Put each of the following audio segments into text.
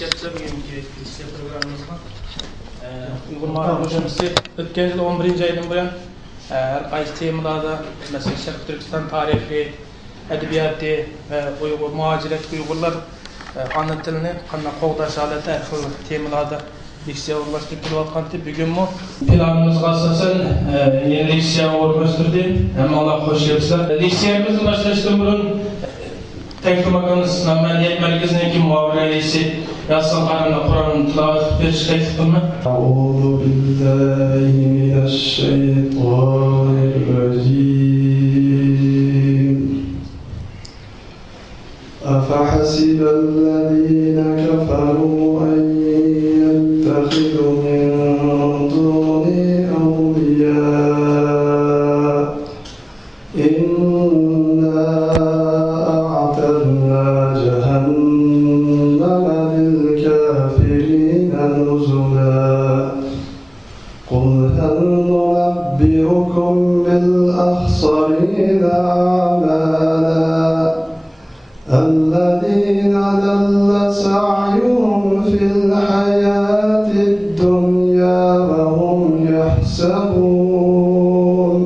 kepler bugünkü lise programımızda. Uygur Mağarabuşumuzda ötken yıl 11. aydan buyan her qaysi temalarda mesela Şərq Türkistan tarihi, edebiyatı ve Uygur muhaciret Uygurlar ana tilini qanday qo'g'dash holati har xil temalarda leksiya o'rganishtirib kelayotgandi. Bugun mu planimizga asosan yeni leksiya o'rganishtirdi. Hammalar xush kelibsizlar. Leksiyamizni boshlashdan burun Teknomakımız Nameliyet Merkezi'ndeki muhabir reisi Yasin Hanım'la Kur'an'ın tilavet bir teklif kılma. Euzu billahi mineşşeytanirracim. Efahasibellezine keferu en yettehidu min duni evliya. أنبئكم بالأخسرين أعمالا الذين ضل سعيهم في الحياة الدنيا وهم يحسبون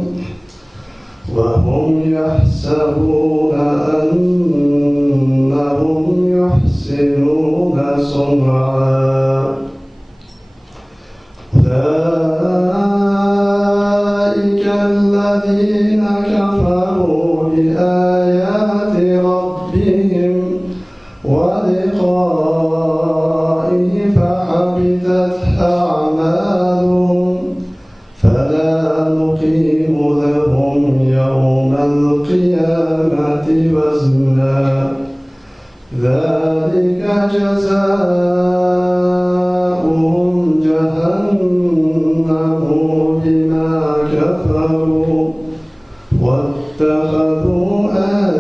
أنهم يحسنون صنعا الذين كفروا بآيات ربهم ولقائه فحبطت أعمالهم فلا نقيم لهم يوم القيامة وزنا ذلك جزاؤهم جهنم بما كفروا واتخذوا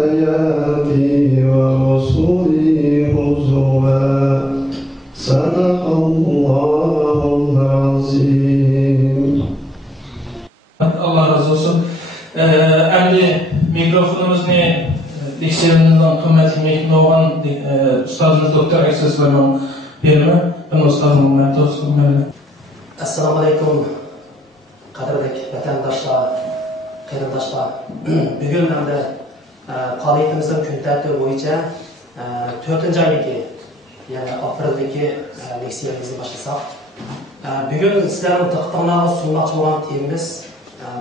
آياتي ورسلي هزوا صدق الله العظيم. Allah razı olsun. Endi mikrofonumuzni leksiyamızdan kıymetli mektup olan Ustazımız Doktor Aksesler'in verimi. Ben Ustazım Mehmet Osman. Assalamu alaikum. Qadrdek vatandaşlar, qarindoshlar. Bugun menda faoliyatimizning kun tartibi bo'yicha 4-oydagi, ya'ni aprildagi leksiyamizni boshlasak. Bugun sizlarning diqqatingizga sunmoqchi bo'lgan temamiz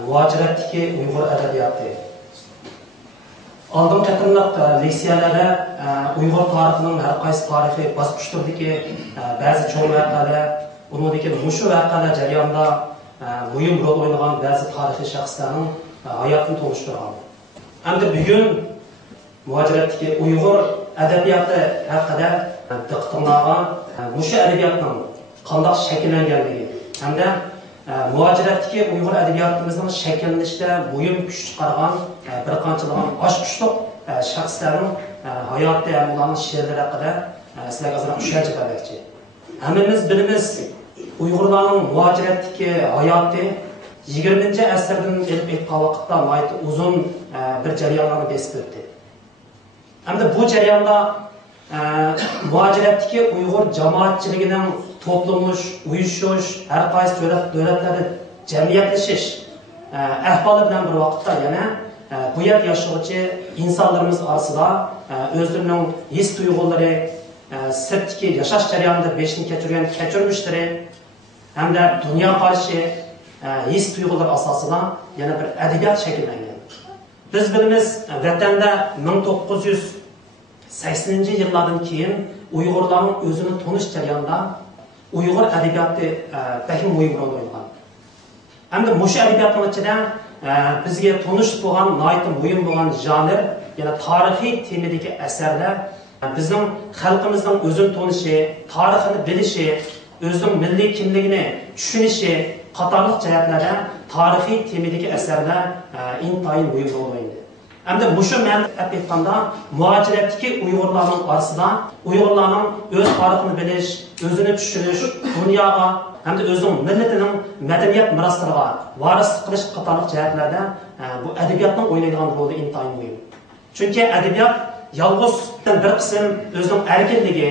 muhojiratdagi Uyg'ur adabiyoti. Oldin qatimliq leksiyalarda Uyg'ur tarixining har qaysi tarixiy bosqichlaridagi ba'zi cho'ng voqealar, uningdagi mushu voqealar jarayonida muhim rol o'ynagan ba'zi tarixiy shaxslarning hayotini tanishtirgan. Endi bugun muhojiratdagi Uyg'ur adabiyoti haqida diqqatingizga mushu adabiyotning qanday shakllanganligi hamda muhojiratdagi Uyg'ur adabiyotimizning shakllanishida muhim kuch chiqargan bir qanchadan oshqushliq shaxslarning hayoti va ularning she'rlari haqida sizlarga ozroq tushuncha bermoqchi. Hammamiz bilamiz, Uyg'urlarning muhojiratdagi hayoti 20-asrdan elib aytgan vaqtda nihoyat uzun bir jarayonlarni besib o'tdi. Hamda bu jarayonda muhojiratdagi Uyg'ur jamoatchiligining to'planish, uyushish, har qaysi davlatlarda jamiyatlashish ahvoli bilan bir vaqtda yana bu yer yashovchi insonlarimiz orasida o'zlarining his tuyg'ulari, sirtdagi yashash jarayonida beshni kechirgan kechirmishlari hamda dunyo qarshi his tuyg'ular asosida yana bir adabiyot shakllangan. Biz bilamiz, vatanda 1980-yillardan keyin Uyg'urlarning o'zini tonish jarayonida Uyg'ur adabiyoti pek muhim rol o'ynagan. Hamda mushu adabiyotning ichida bizga tonish bo'lgan, nihoyat muhim bo'lgan janr, yana tarixiy temadagi asarlar bizning xalqimizning o'zini tonishi, tarixini bilishi, o'zining milliy kimligini tushunishi qatorliq jihatlarda tarixiy temadagi asarlar intayin muhim rol o'ynaydi. Hamda mushu ma'noda aytganda muhojiratdagi Uyg'urlarning orasida Uyg'urlarning o'z tarixini bilish, o'zini tushunish, dunyoga hamda o'zining millatining madaniyat meroslariga varislik qilish qatorliq jihatlarda bu adabiyotning o'ynaydigan roli intayin muhim. Chunki adabiyot yolg'iz bir qism o'zining erkinligi,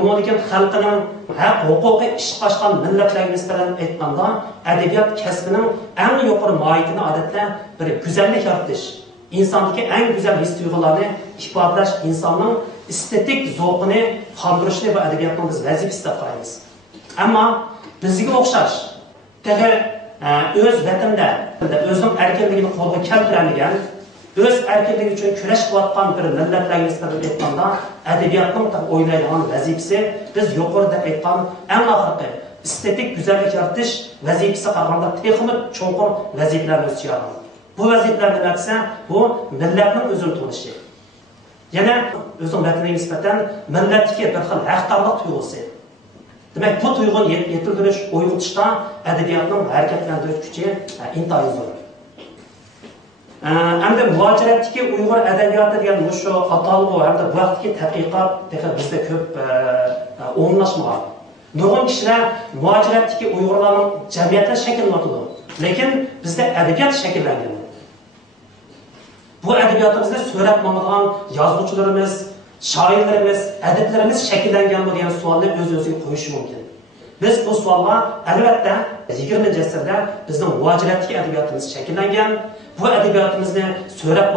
uningdagi xalqining haq huquqiy ish qo'shgan millatlarga nisbatan aytganda adabiyot kasbining eng yuqori mohiyatini odatda bir go'zallik yaratish, insondagi eng go'zal his tuyg'ularni ifodalash, insonning estetik zavqini qondirishni bu adabiyotning biz vazifasi deb qaraymiz. Ammo bizga o'xshash o'z vatanida o'zining erkinligini qo'lga keltiradigan, o'z erkinligi uchun kurash qilayotgan bir millatlarga nisbatan aytganda adabiyotning o'ylaydigan vazifasi biz yuqorida aytgan eng oxirgi estetik go'zallik yaratish vazifasi qaraganda texnik cho'nqur vazifalarni o'z ichiga oladi. Bu vazifalar nima desa, bu millatning o'zini tug'ilishi. Yana o'zining vataniga nisbatan millatga bir xil haqdorlik tuyg'usi. Demek bu tuyg'uni yetildirish, uyg'otishda adabiyotning harakatlantirish kuchi intayin zo'r. Hamda muhojiratdagi Uyg'ur adabiyoti degan shu atalg'u hamda bu vaqtdagi tadqiqot bizda ko'p o'nlashmagan. Nurg'un kishilar muhojiratdagi Uyg'urlarning jamiyatini shakllantirdi, lekin bizda adabiyot shakllangan. Bu adabiyotimizda so'rab yozuvchilarimiz, shoirlarimiz, adiblarimiz shakllangan degan savolni o'z-o'ziga qo'yish mumkin. Biz bu savolga albatta 20-asrda bizning muhojiratdagi adabiyotimiz shakllangan, bu adabiyotimizni so'rab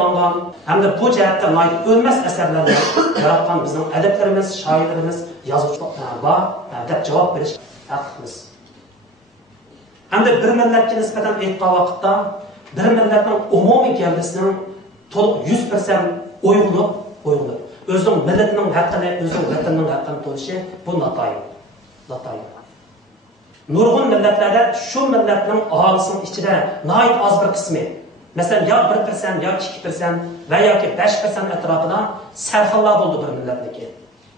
hamda bu jihatda o'lmas asarlarni yaratgan bizning adiblarimiz, shoirlarimiz, yozuvchilar bor deb javob berish haqimiz. Hamda bir millatga nisbatan aytgan vaqtda bir millatning umumiy gavdasining to'liq 100% uyg'unib o'zining millatining haqqini, o'zining vatanining haqqini to'lishi bu noto'g'ri. Nurg'un millatlarda shu millatning aholisining ichida nihoyat oz bir qismi, masalan, yo 1% yo 2% va yoki 5% atrofida sarxillar bo'ldi bir millatniki.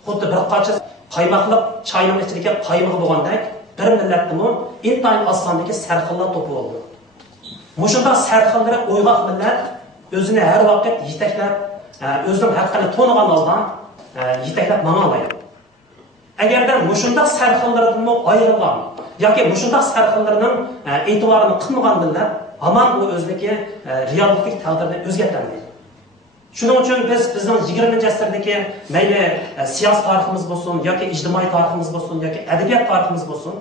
Xuddi bir qancha qaymoqliq choyning ichidagi qaymoq bo'lgandek, bir millatning intayin osmondagi sarxillar to'pi bo'ldi. Mushunda sarxillari uyg'oq millat o'zini har vaqt yetaklab, o'zining haqqini to'nigan holda yetaklab manalaydi. Agarda mushunda sarxillardan ayrilgan yoki mushunda sarxillarning e'tiborini qilmagan millat hamon u o'zidagi reallik taqdirini o'zgartirmaydi. Shuning uchun bizning 20-asrdagi mayli siyosiy tariximiz bo'lsin yoki ijtimoiy tariximiz bo'lsin yoki adabiyot tariximiz bo'lsin,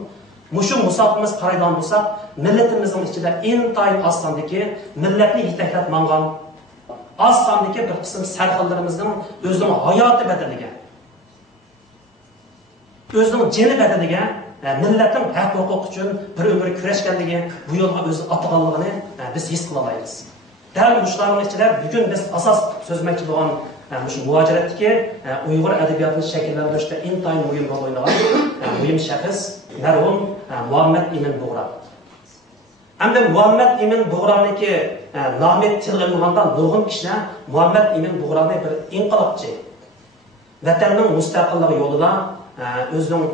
mushu musofimiz qaraydigan bo'lsak, millatimizning ichida intayin ostondagi millatni yetaklab mangan ostondagi bir qism sarxillarimizni o'zining hayoti badaniga, o'zining jini badaniga millatning haq huquq uchun bir umr kurashganligi, bu yo'lga o'zi otganligini biz his qila olamiz. Dal shularning ichida bugun biz asos so'zmoqchi bo'lgan shu muhojiratdagi Uyg'ur adabiyotini shakllantirishda intayin muhim rol o'ynagan muhim shaxs marhum Muhammad Emin Bug'ra. Hamda Muhammad Emin Bug'raniki nomi tilg'ilganda nurg'un kishilar Muhammad Emin Bug'rani bir inqilobchi, vatanning mustaqilligi yo'lida o'zining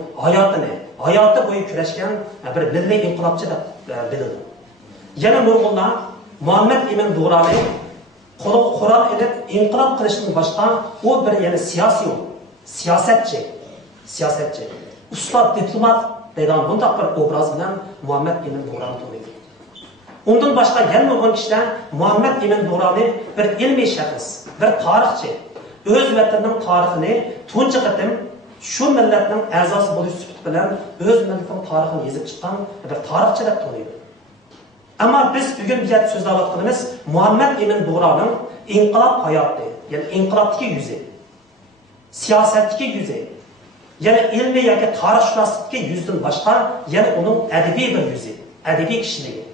hayoti bo'yi kurashgan bir milliy inqilobchi deb biladi. Yana nurg'unlar Muhammad Emin Bug'rani Qur'on edib inqilob qilishdan boshqa u bir yana siyosatchi, ustoz diplomat degan bunday bir obraz bilan Muhammad Emin Bug'rani tanıydi. Undan boshqa yana nurg'un kishilar Muhammad Emin Bug'rani bir ilmiy shaxs, bir tarixchi, o'z vatanining tarixini tunji qatim shu millatning a'zosi bo'lish sifati bilan o'z millatining tarixini yozib chiqqan bir tarixchi deb tanıydi. Ama biz bugün bir so'zlayotganimiz Muhammad Emin Bug'raning inqilob hayoti, ya'ni inqilobdagi yuzi, siyosatdagi yuzi, yana ilmiy yoki tarixshunoslikdagi yuzdan boshqa yana uning adabiy bir yuzi, adabiy kishiligi.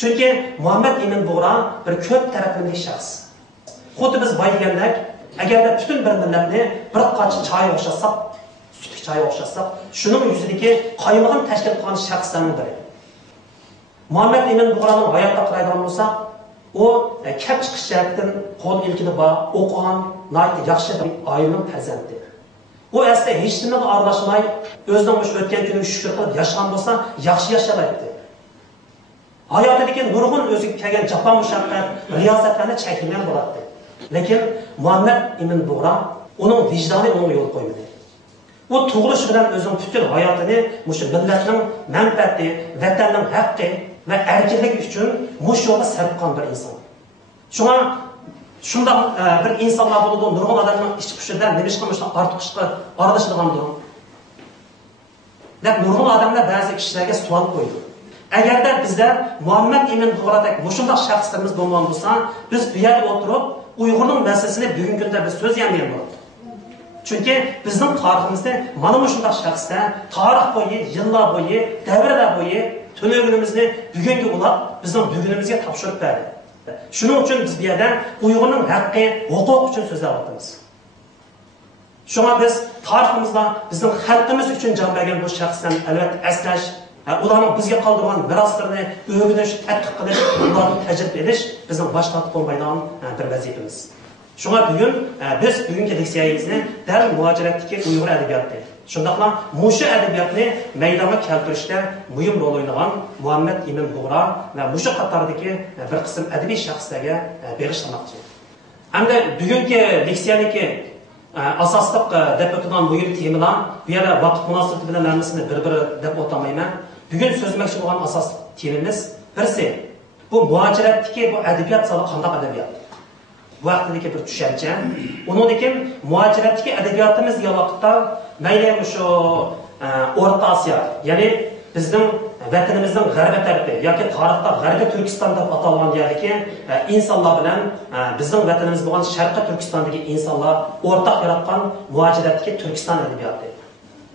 Chunki Muhammad Emin Bug'ra bir ko'p tarafli shaxs. Xuddi biz baytgandek, agarda butun bir millatni bir qancha choy o'xshatsak, sutga choy o'xshatsak, shuning yuzidagi qaymog'ini tashkil qilgan shaxslarning biri. Muhammad Emin Bug'raning hayotda qaraydigan bo'lsak, u kap chiqish jihatdan qo'l ilkida bor, o'qigan, nihoyat yaxshi oilaning farzandi. U aslida hech nimaga aralashmay, o'zining o'tgan kuniga shukr qilib yashagan bo'lsa, yaxshi yashayapti. Hayotidagi nurg'un o'ziga kelgan jafo mushaqqat, riyozatlarni chekilgan bo'ladi. Lekin Muhammad Emin Bug'ra uning vijdoni unga yo'l qo'ymadi. U tug'ilish bilan o'zining butun hayotini mushu millatning manfaati, vatanning haqqi va erkinlik uchun mush yo'lda sarflagan bir inson. Shunga Şunda bir insanlar bo'ladi, nurg'un odamning ish qishidan nima ish qilishdan ortiq ishga aralashadigandir. Deb nurg'un odamlar ba'zi kishilarga savol qo'ydi. Agarda bizda Muhammad Emin Bug'radek mushundaq shaxslarimiz bo'lgan bo'lsa, biz bu yerda o'tirib Uyg'urning masalasini bugungi kunda biz so'zlayolmaygan bo'ldik. Chunki bizning tariximizda mana mushundaq shaxslar tarix bo'yi, yillar bo'yi, davrlar bo'yi to'lagunimizni bugungi ular bizning bugunimizga topshirib berdi. Shuning uchun biz bu yerda Uyg'urning haqqi, huquqi uchun so'zlayapmiz. Shunga biz tariximizda bizning xalqimiz uchun jon bergan bu shaxslarni albatta eslash, ularning bizga qoldirgan meroslarini o'rganish, tadqiq qilish, ularni tajriba edish bizning bosh tortib qo'ymaydigan bir vazifamiz. Shunga bugun biz bugungi leksiyamizni dal muhojiratdagi Uyg'ur adabiyoti, shundaqla mushu adabiyotni maydonga keltirishda muhim rol o'ynagan Muhammad Emin Bug'ra va mushu qatordagi bir qism adabiy shaxslarga bag'ishlamoqchi. Hamda bugungi leksiyadagi asosliq deb o'tilgan muhim temalar bu yerda vaqt munosabati bilan hammasini bir-biri deb o'tamayman. Bugun so'zlamoqchi bo'lgan asosli temamiz birisi bu muhojiratdagi bu adabiyot sali qanday adabiyot? Bu vaqtdagi bir tushuncha. Undan keyin muhojiratdagi adabiyotimiz vaqtda mayli shu O'rta Osiyo, ya'ni bizning vatanimizning g'arbiy tarafi yoki tarixda G'arbiy Turkiston deb atalgan yerdagi insonlar bilan bizning vatanimiz bo'lgan Sharqiy Turkistondagi insonlar o'rtaq yaratgan muhojiratdagi Turkiston adabiyoti.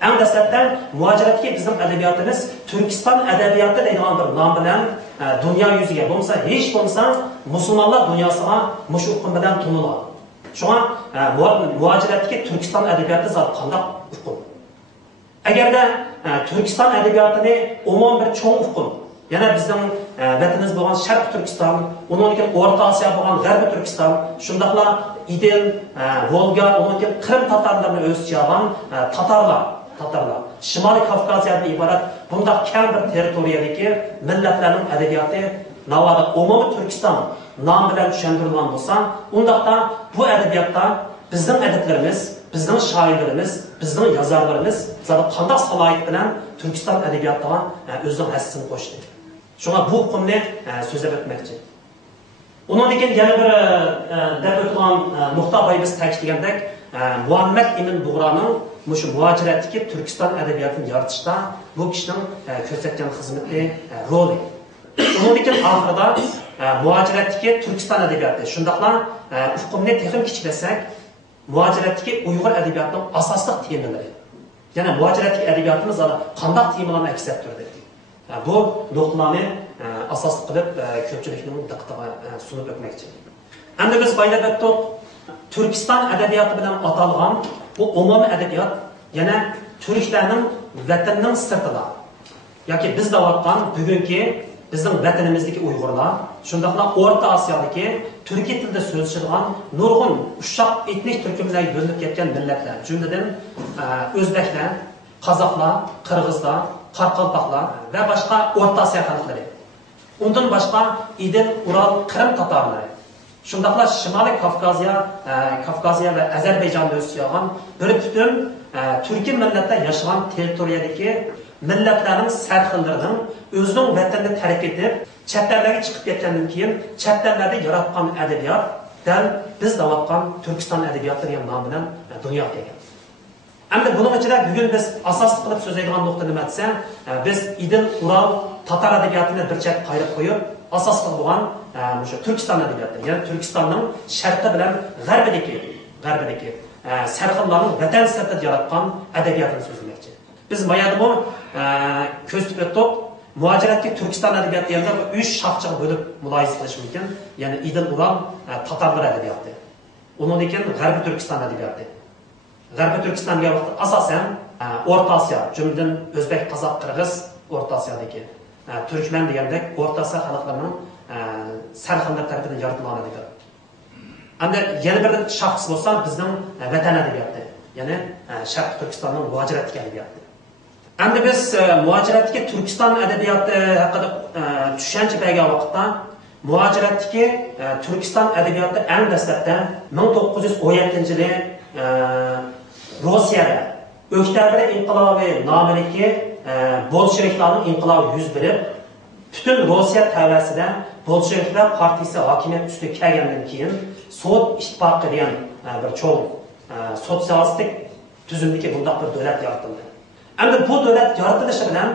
Eng dastlabda muhojiratga bizning adabiyotimiz Turkiston adabiyoti degan bir nom bilan dunyo yuziga bo'lmasa hech bo'lmasa musulmonlar dunyosiga mush uqum bilan taniladi. Shunga muhojiratga Turkiston adabiyoti zot qanday uqum? Agarda Turkiston adabiyotini umum bir cho'ng uqum, yana bizning vatanimiz bo'lgan Sharq Turkiston, undan keyin O'rta Osiyo bo'lgan G'arbiy Turkiston, shundaqla Idil, Volga, undan keyin Qrim tatarlarini o'z ichiga olgan Tatarlar, Shimoliy Kavkaziyadan iborat bunday kam bir territoriyadagi millatlarning adabiyoti navoda umumiy Turkiston nom bilan tushuntirilgan bo'lsa, undaqda bu adabiyotda bizning adiblarimiz, bizning shoirlarimiz, bizning yozarlarimiz zot qanday salohiyat bilan Turkiston adabiyotiga o'zining hissini qo'shdi. Shunga bu huquqni so'zlab o'tmoqchi. Undan keyin yana bir deb o'tgan nuqta bo'yi biz ta'kidlagandek, Muhammad Emin Bug'raning mushu muhojiratdagi Turkiston adabiyotini yaratishda bu kishining ko'rsatgan xizmati, roli. Undan keyin oxirida muhojiratdagi Turkiston adabiyoti, shundaqla huquqni texnik kichiklasak, muhojiratdagi Uyg'ur adabiyotining asosli temalari. Yana muhojiratdagi adabiyotimiz qanday temalarni aks ettirdi? Bu nuqtalarni asos qilib ko'pchilikning diqqatiga sunib o'tmoqchi. Endi biz baylabatda Turkiston adabiyoti bilan atalgan bu umumiy adabiyot yana turklarning vatanning sirtida yoki biz davlatdan bugungi bizning vatanimizdagi Uyg'urlar, shundaqla O'rta Osiyodagi turkiy tilda so'zlashadigan nurg'un ushoq etnik turkumlarga bo'linib ketgan millatlar, jumladan o'zbeklar, qozoqlar, qirg'izlar, qoraqalpoqlar va boshqa O'rta Osiyo xalqlari. Undan boshqa Idil, Ural, Qrim tatarlari. Shundaqla Shimoliy Kavkaziya va Ozarbayjonda o'sgan bir butun turkiy millatlar yashagan territoriyadagi millatlarning sarxillaridan o'zining vatanini tark etib, chetlarga chiqib ketgandan keyin chetlarda yaratgan adabiyot dal biz davlatgan Turkiston adabiyoti degan nom bilan dunyoga kelgan. Endi buning ichida bugun biz asosli qilib so'zlaydigan nuqta nima desa, biz Idil, Ural, Tatar adabiyotini bir chet qayrib qo'yib, asosli bo'lgan o'sha Turkiston adabiyoti, ya'ni Turkistonning sharqi bilan g'arbidagi sarxillarning vatan sifatida yaratgan adabiyotini so'zlamoqchi. Biz mayadimi ko'z tutib muhojiratga Turkiston adabiyoti yana 3 shoxchaga bo'lib muloyiza qilish mumkin. Ya'ni Idil, Ural, Tatarlar adabiyoti. Undan keyin G'arbiy Turkiston adabiyoti. G'arbiy Turkistonga asosan O'rta Osiyo, jumladan o'zbek, qozoq, qirg'iz, O'rta Osiyodagi turkman degandek O'rta Osiyo xalqlarining sarxillar tarafidan yaratilgan adabiyot. Endi yana bir shaxs bo'lsa bizning vatan adabiyoti, ya'ni Sharq Turkistonning muhojiratdagi adabiyoti. Endi biz muhojiratdagi Turkiston adabiyoti haqida tushuncha bergan vaqtda muhojiratdagi Turkiston adabiyoti eng dastlabda 1917-yili Rossiyada Oktyabr inqilobi nomidagi bolsheviklarning inqilobi yuz berib, bütün Rossiya təvəsidə Bolşeviklər partisi hakimiyyət üstü kəlgəndən keyin Sovet İttifaqı degan bir çoğ sotsialistik tüzümdəki bundaq bir dövlət yaratıldı. Endi bu dövlət yaratılışı bilan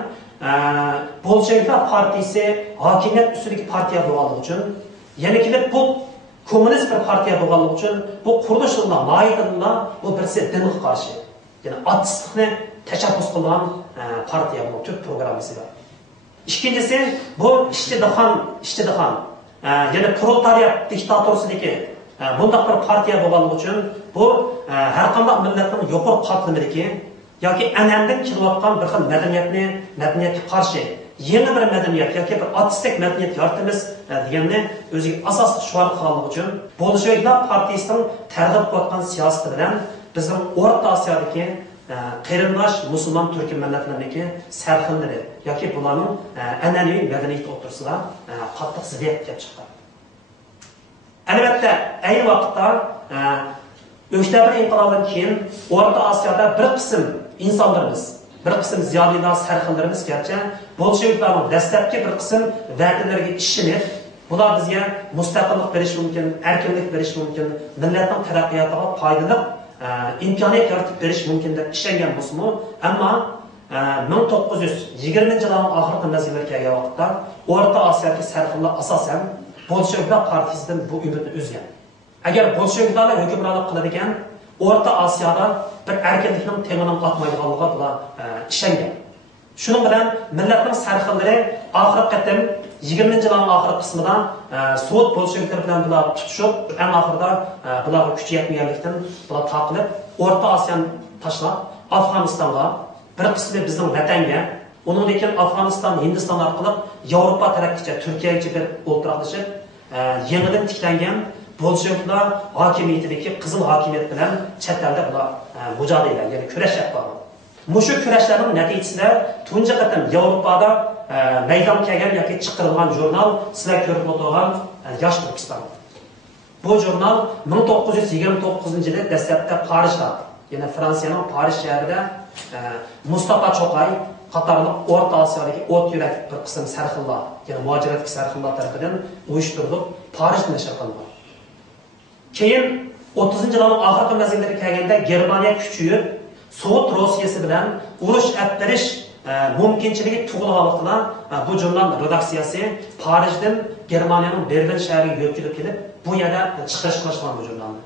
Bolşeviklər partisi hakimiyyət üstündəki partiya bolğanlığı üçün, yəni ki bu komünist bir partiya bolğanlığı üçün bu quruluşunda, mahiyetində bu birisi dinə qarşı, yəni ateistlikni təşəbbüs qılğan partiya bu Türk programması var. İkincisi bu işçidihan, yani proletariat diktatorsidagi bundaq bir partiya bolğanlığı üçün bu har qanday millatning yuqori qatlamidagi yoki an'anadan kelayotgan bir xil madaniyatga qarshi yangi bir madaniyat yoki bir ateistik madaniyat yaratamiz deganni o'ziga asosli shuar qilganligi uchun Bolsheviklar partiyasining targ'ib qilayotgan siyosati bilan bizning O'rta Osiyodagi qarindosh musulmon turk millatlariniki sarxillari yoki bularning an'anaviy madaniyat o'rtasida qattiq ziddiyat kelib chiqqan. Albatta, ayni vaqtda Oktyabr inqilobidan keyin O'rta Osiyoda bir qism insonlarimiz, bir qism ziyolilar, sarxillarimiz garchi Bolsheviklarning dastlabki bir qism va'dalariga ishinib, bular bizga mustaqillik berish mumkin, erkinlik berish mumkin, millatning taraqqiyotiga foydali imkoniyat yaratib berish mumkin deb ishongan bo'lsa-mu, ammo 1920-yillarning oxirgi mezgilga kelgan vaqtda O'rta Osiyodagi sarxillar asosan Bolsheviklar partiyasidan bu umidni uzgan. Agar Bolsheviklar hukmronlik qiladigan O'rta Osiyoda bir erkinlikning tengini qatmaydiganligiga bular ishongan. Shuning bilan millatning sarxillari oxirgi qatam 20-yilning oxirgi qismida Sovet bolsheviklari bilan bular tutishib, eng oxirida bularga kuch yetmaganlikdan bular taqilib, O'rta Osiyoni tashlab Afg'onistonga, bir qismi bizning vatanga, undan keyin Afg'oniston, Hindiston orqali Yevropa tarafgacha, Turkiyaga bir o'ltiraqlashib, yangidan tiklangan Bolsheviklar hokimiyatidagi qizil hokimiyat bilan chet elda bular mujodila, ya'ni kurashyapti. Mushu kurashlarning natijasida tunji qatam Yevropada maydonga kelgan yoki chiqarilgan jurnal sizlar ko'rib o'tirgan Yosh Turkiston. Bu jurnal 1929-yilda dastlabda Parijda, ya'ni Fransiyaning Parij shahrida Mustafa Cho'qay qatorliq O'rta Osiyodagi o't yurak bir qism sarxillar, ya'ni muhojiratga sarxillar tomonidan uyushtirilib Parijda nashr qilingan. Keyin 30-yilning oxirgi mezgillarga kelganda Germaniya kuchayib, Sovet Rossiyasi bilan urush olib berish mumkinchiligi tug'ilganlikda bu jurnal redaksiyasi Parijdan Germaniyaning Berlin shahriga yo'tkilib kelib, bu yerda chiqarish qilishgan bu jurnalni.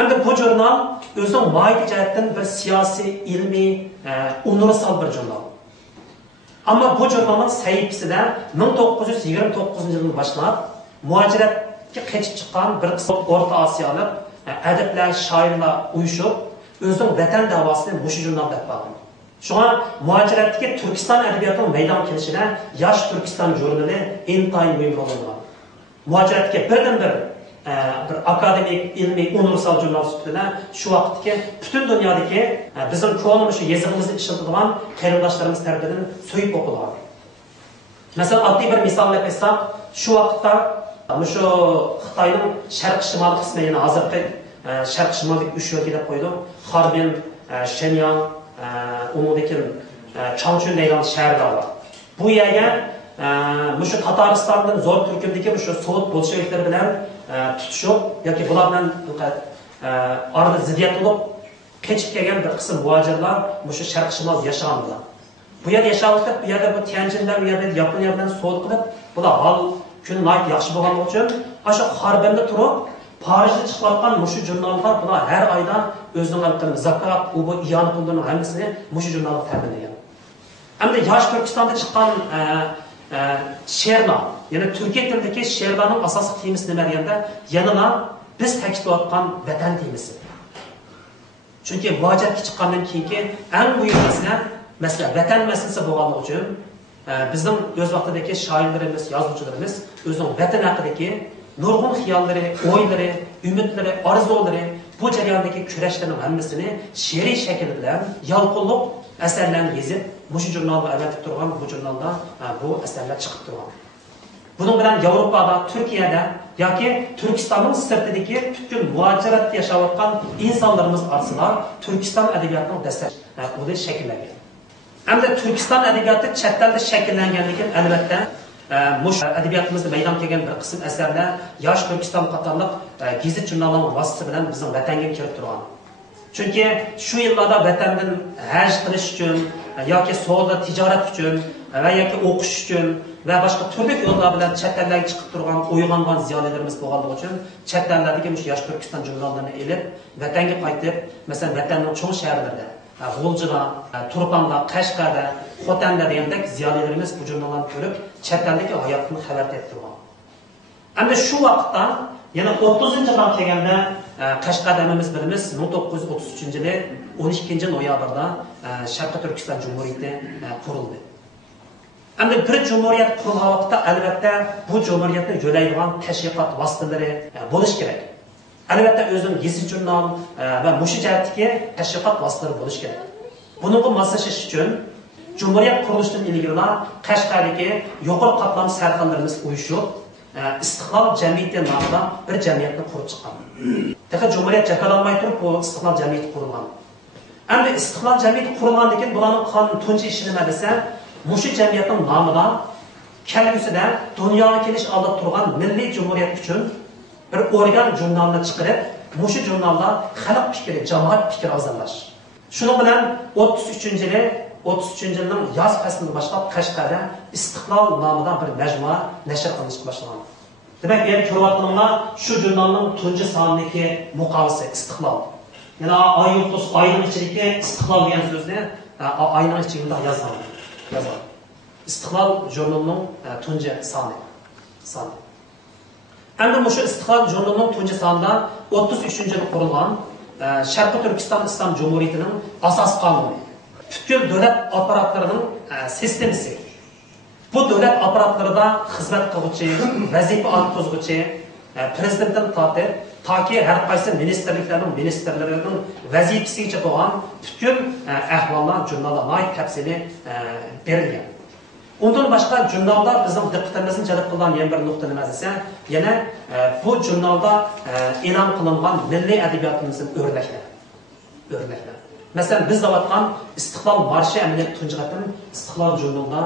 Endi bu jurnal o'zining mohiyati jihatdan bir siyosiy, ilmiy, universal bir jurnal. Ammo bu jurnalning sahifasida 1929-yildan boshlab muhojiratga qochib chiqqan bir qism O'rta Osiyolik adiblar, shoirlar uyushib o'zining vatan davosini mushu jurnalda qilgan. Shunga muhojiratdagi Turkiston adabiyotining maydonga kelishida Yosh Turkiston jurnali intayin muhim rol o'ynagan. Muhojiratga birdan-bir akademik, ilmiy, universal jurnal sifatida shu vaqtdagi butun dunyodagi bizning ko'ngilimiz shu yezig'imizni ishlatadigan qarindoshlarimiz tomonidan so'yib o'qilgan. Masalan, oddiy bir misol aytsam, shu vaqtda shu Xitoyning sharq-shimol qismi, ya'ni hozirgi sharq-shimollik 3 yo'lga deb qo'ydim. Harbin, Shenyang, undan Changchun degan shaharlar bor. Bu yerga shu Tataristondan zo'r turkumdagi shu Sovet bolsheviklari bilan tutishib yoki bular bilan orada ziddiyat bo'lib qochib kelgan bir qism muhojirlar shu sharq-shimol yashaganlar. Bu yerda yashab, bu yerda bu Tianjinlar, bu yerda Yaponiya bilan so'd qilib, bular hol kun nihoyat yaxshi bo'lganligi uchun o'sha Harbinda turib Parijda chiqayotgan mushu jurnallar bular har oyda o'zining albatta zakat, u bu iyon pullarning hammasini mushu jurnalga ta'minlagan. Endi Yosh Turkistonda chiqqan she'rlar, ya'ni Turkiya tilidagi she'rlarning asosiy temasi nima deganda, yanada biz ta'kidlayotgan vatan temasi. Chunki muhojiratga chiqqandan keyingi eng muhim masala, masalan, vatan masalasi bo'lganligi uchun bizning o'z vaqtidagi shoirlarimiz, yozuvchilarimiz o'zining vatan haqidagi nurg'un xiyollari, o'ylari, umidlari, orzulari, bu jarayondagi kurashlarning hammasini she'riy shakl bilan yalqinliq asarlarni yozib, mushu jurnalga avatib turgan, bu jurnalda bu asarlar chiqib turgan. Buning bilan Yevropada, Turkiyada yoki Turkistonning sirtidagi butun muhojiratda yashayotgan insonlarimiz orasida Turkiston adabiyotining dastlab o'zi shakllangan. Endi Turkiston adabiyoti chet elda shakllanganligi albatta Ədebiyyatımızda meydana kelgan bir qism əsərlər Yosh Turkiston qatorliq gazet jurnallarning vasitasi bilan bizning vatanga kirib turgan. Chunki shu yillarda vatandan haj qilish uchun yoki savdo tijorat uchun va yoki o'qish uchun va boshqa turli yo'llar bilan chet ellarga chiqib turgan uyg'ongan ziyolilarimiz bo'lganligi uchun chet ellardagi Yosh Turkiston jurnalarini elib vatanga qaytib, masalan vatanning cho'ng shaharlarida G'uljida, Turpanda, Qashqarda, Xotanda degandek ziyolilarimiz bu jurnallarni ko'rib, chet eldagi hayotni xabar berib turgan. Endi shu vaqtda yana 30-yilga kelganda Qashqardanimiz bilamiz 1933-yili 12-noyabrda Sharqiy Turkiston Cumhuriyeti qurildi. Endi bir cumhuriyet qurilgan vaqtda albatta bu cumhuriyetni yo'laydigan tashviqot vositalari bo'lish kerak. Albatta o'zining gazet jurnal va mushu jihatdagi tashviqot vositalari bo'lish kerak. Bunga moslashish uchun Cumhuriyet qurilishidan ilgari Qashqardagi yuqori qatlamli sarxonlarimiz uyushib, istiqlol jamiyati nomida bir jamiyatni qurib chiqqan. Demak, Cumhuriyet jakalanmay turib bu istiqlol jamiyati qurilgan. Endi istiqlol jamiyati qurilgandan keyin bularning qonun tunji ishi nima desa, mushu jamiyatning nomida kelgusida dunyoga kelish oldida turgan milliy jumhuriyat uchun bir organ jurnalni chiqarib, mushu jurnalda xalq fikri, jamoat fikri azalash. Shuning bilan 33-yilning yoz faslini boshlab Qashqarda Istiqlol nomida bir majmua nashr qilishga boshlagan. Demak, endi ko'ryapsizlar, shu jurnalning tunji sonidagi muqovasi Istiqlol. Yana oyning ichidagi Istiqlol degan so'zni oyning ichida yozgan. Istiqlol jurnalining tunji soni. Endi mushu Istiqlol jurnalining tunji sonida 33-yilda qurilgan Sharqiy Turkiston Islom Cumhuriyetining asos qonuni. Bütün davlat aparatlarining sistemasi. Bu davlat aparatlarida xizmat qiluvchi, vazifa olib qo'zg'uvchi prezidentdan tortib, toki har qaysi ministrlarining vazifasigacha bo'lgan bütün ahvollar jurnalda tafsili berilgan. Undan boshqa jurnalda bizning diqqatimizni jalb qilgan yana bir nuqta nima desa, yana bu jurnalda e'lon qilingan milliy adabiyotimizning o'rnaklari. Mesela biz davatkan İstiqlal Marşı Emniyet Tuncuğat'ın İstiqlal jurnalında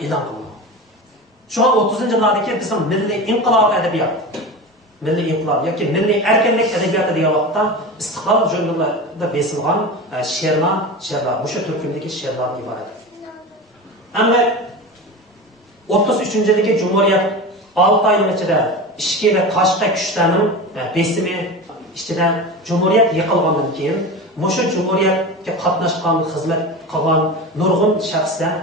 e'lon qilingan. Şu an 30. yıllardaki bizim milli inqilab edebiyat, milli inqilab yoki milli erkinlik edebiyatı degan vaqtda İstiqlal jurnalida besilgan she'rlar, bu shu turkumdagi she'rlar iborat. Ama 33-yildagi Cumhuriyet 6 oyning ichida ishki va tashqi kuchlarning besimi ichida Cumhuriyet yiqilgandan keyin mushu Cumhuriyetga qatnashgan, xizmat qilgan nurg'un shaxslar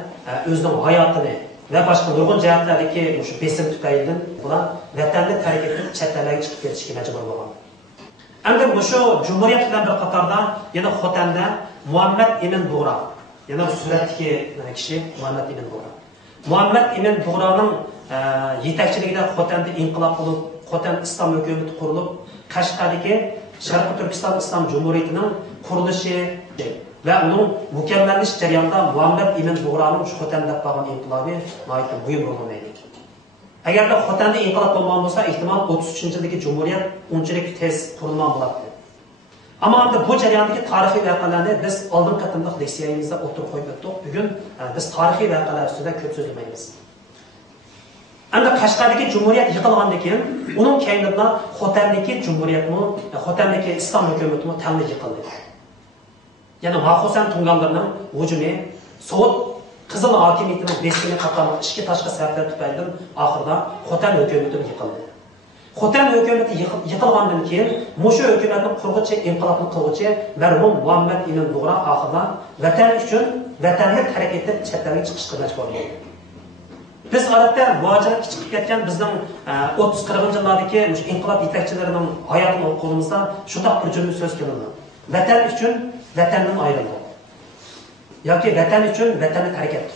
o'zining hayotini va boshqa nurg'un jihatlardagi mushu besim tufaylidan bular vatanni tark etib chet ellarga chiqib ketishga majbur bo'lgan. Endi mushu Cumhuriyet bilan bir qatorda yana Xotanda Muhammad Emin Bug'ra, yana suratdagi kishi Muhammad Emin Bug'ra. Muhammad Emin Bug'raning yetakchiligida Xotanda inqilob bo'lib, Xotan islom hukumati qurilib, Qashqardagi Sharqiy Turkiston Islom Cumhuriyetining qurilishi va uning mukammallish jarayonida Muhammad Emin Bug'raning Xotanda qilgan inqilobi nihoyatda muhim rol o'ynaydi. Agarda Xotanda inqilob bo'lmagan bo'lsa, ehtimol 33-yildagi Cumhuriyet unchalik tez qurilgan bo'lardi. Ammo endi bu jarayondagi tarixiy voqealarni biz oldin qatimliq leksiyamizda o'tirib qo'yib o'tdik. Bugun biz tarixiy voqealar ustida ko'p so'zlamaymiz. Endi Qashqardagi Cumhuriyet yiqilgandan keyin uning keyinida Xotandagi Cumhuriyetmi, Xotandagi islom hukumatimi tanlab yiqildi. Yana Maxusan Tunganlarning hujumi, Sovet Qizil hokimiyatining besini qatorliq ichki tashqi sabablar tufaylidan oxirida Xotan hukumati yiqildi. Xotan hukumati yiqilgandan keyin mushu hukumatning qurg'uchi, inqilobni qiluvchi marhum Muhammad Emin Bug'ra oxirida vatan uchun vatanni tark etib chet elga chiqishga majbur bo'ldi. Biz odatda muhojiratga chiqib ketgan bizning 30-40 yillardagi inqilob yetakchilarining hayotini o'qig'imizda shunday bir jumla so'z keladi. Vatan uchun vatandan ayrildi. Yoki vatan uchun vatanni tark etdi.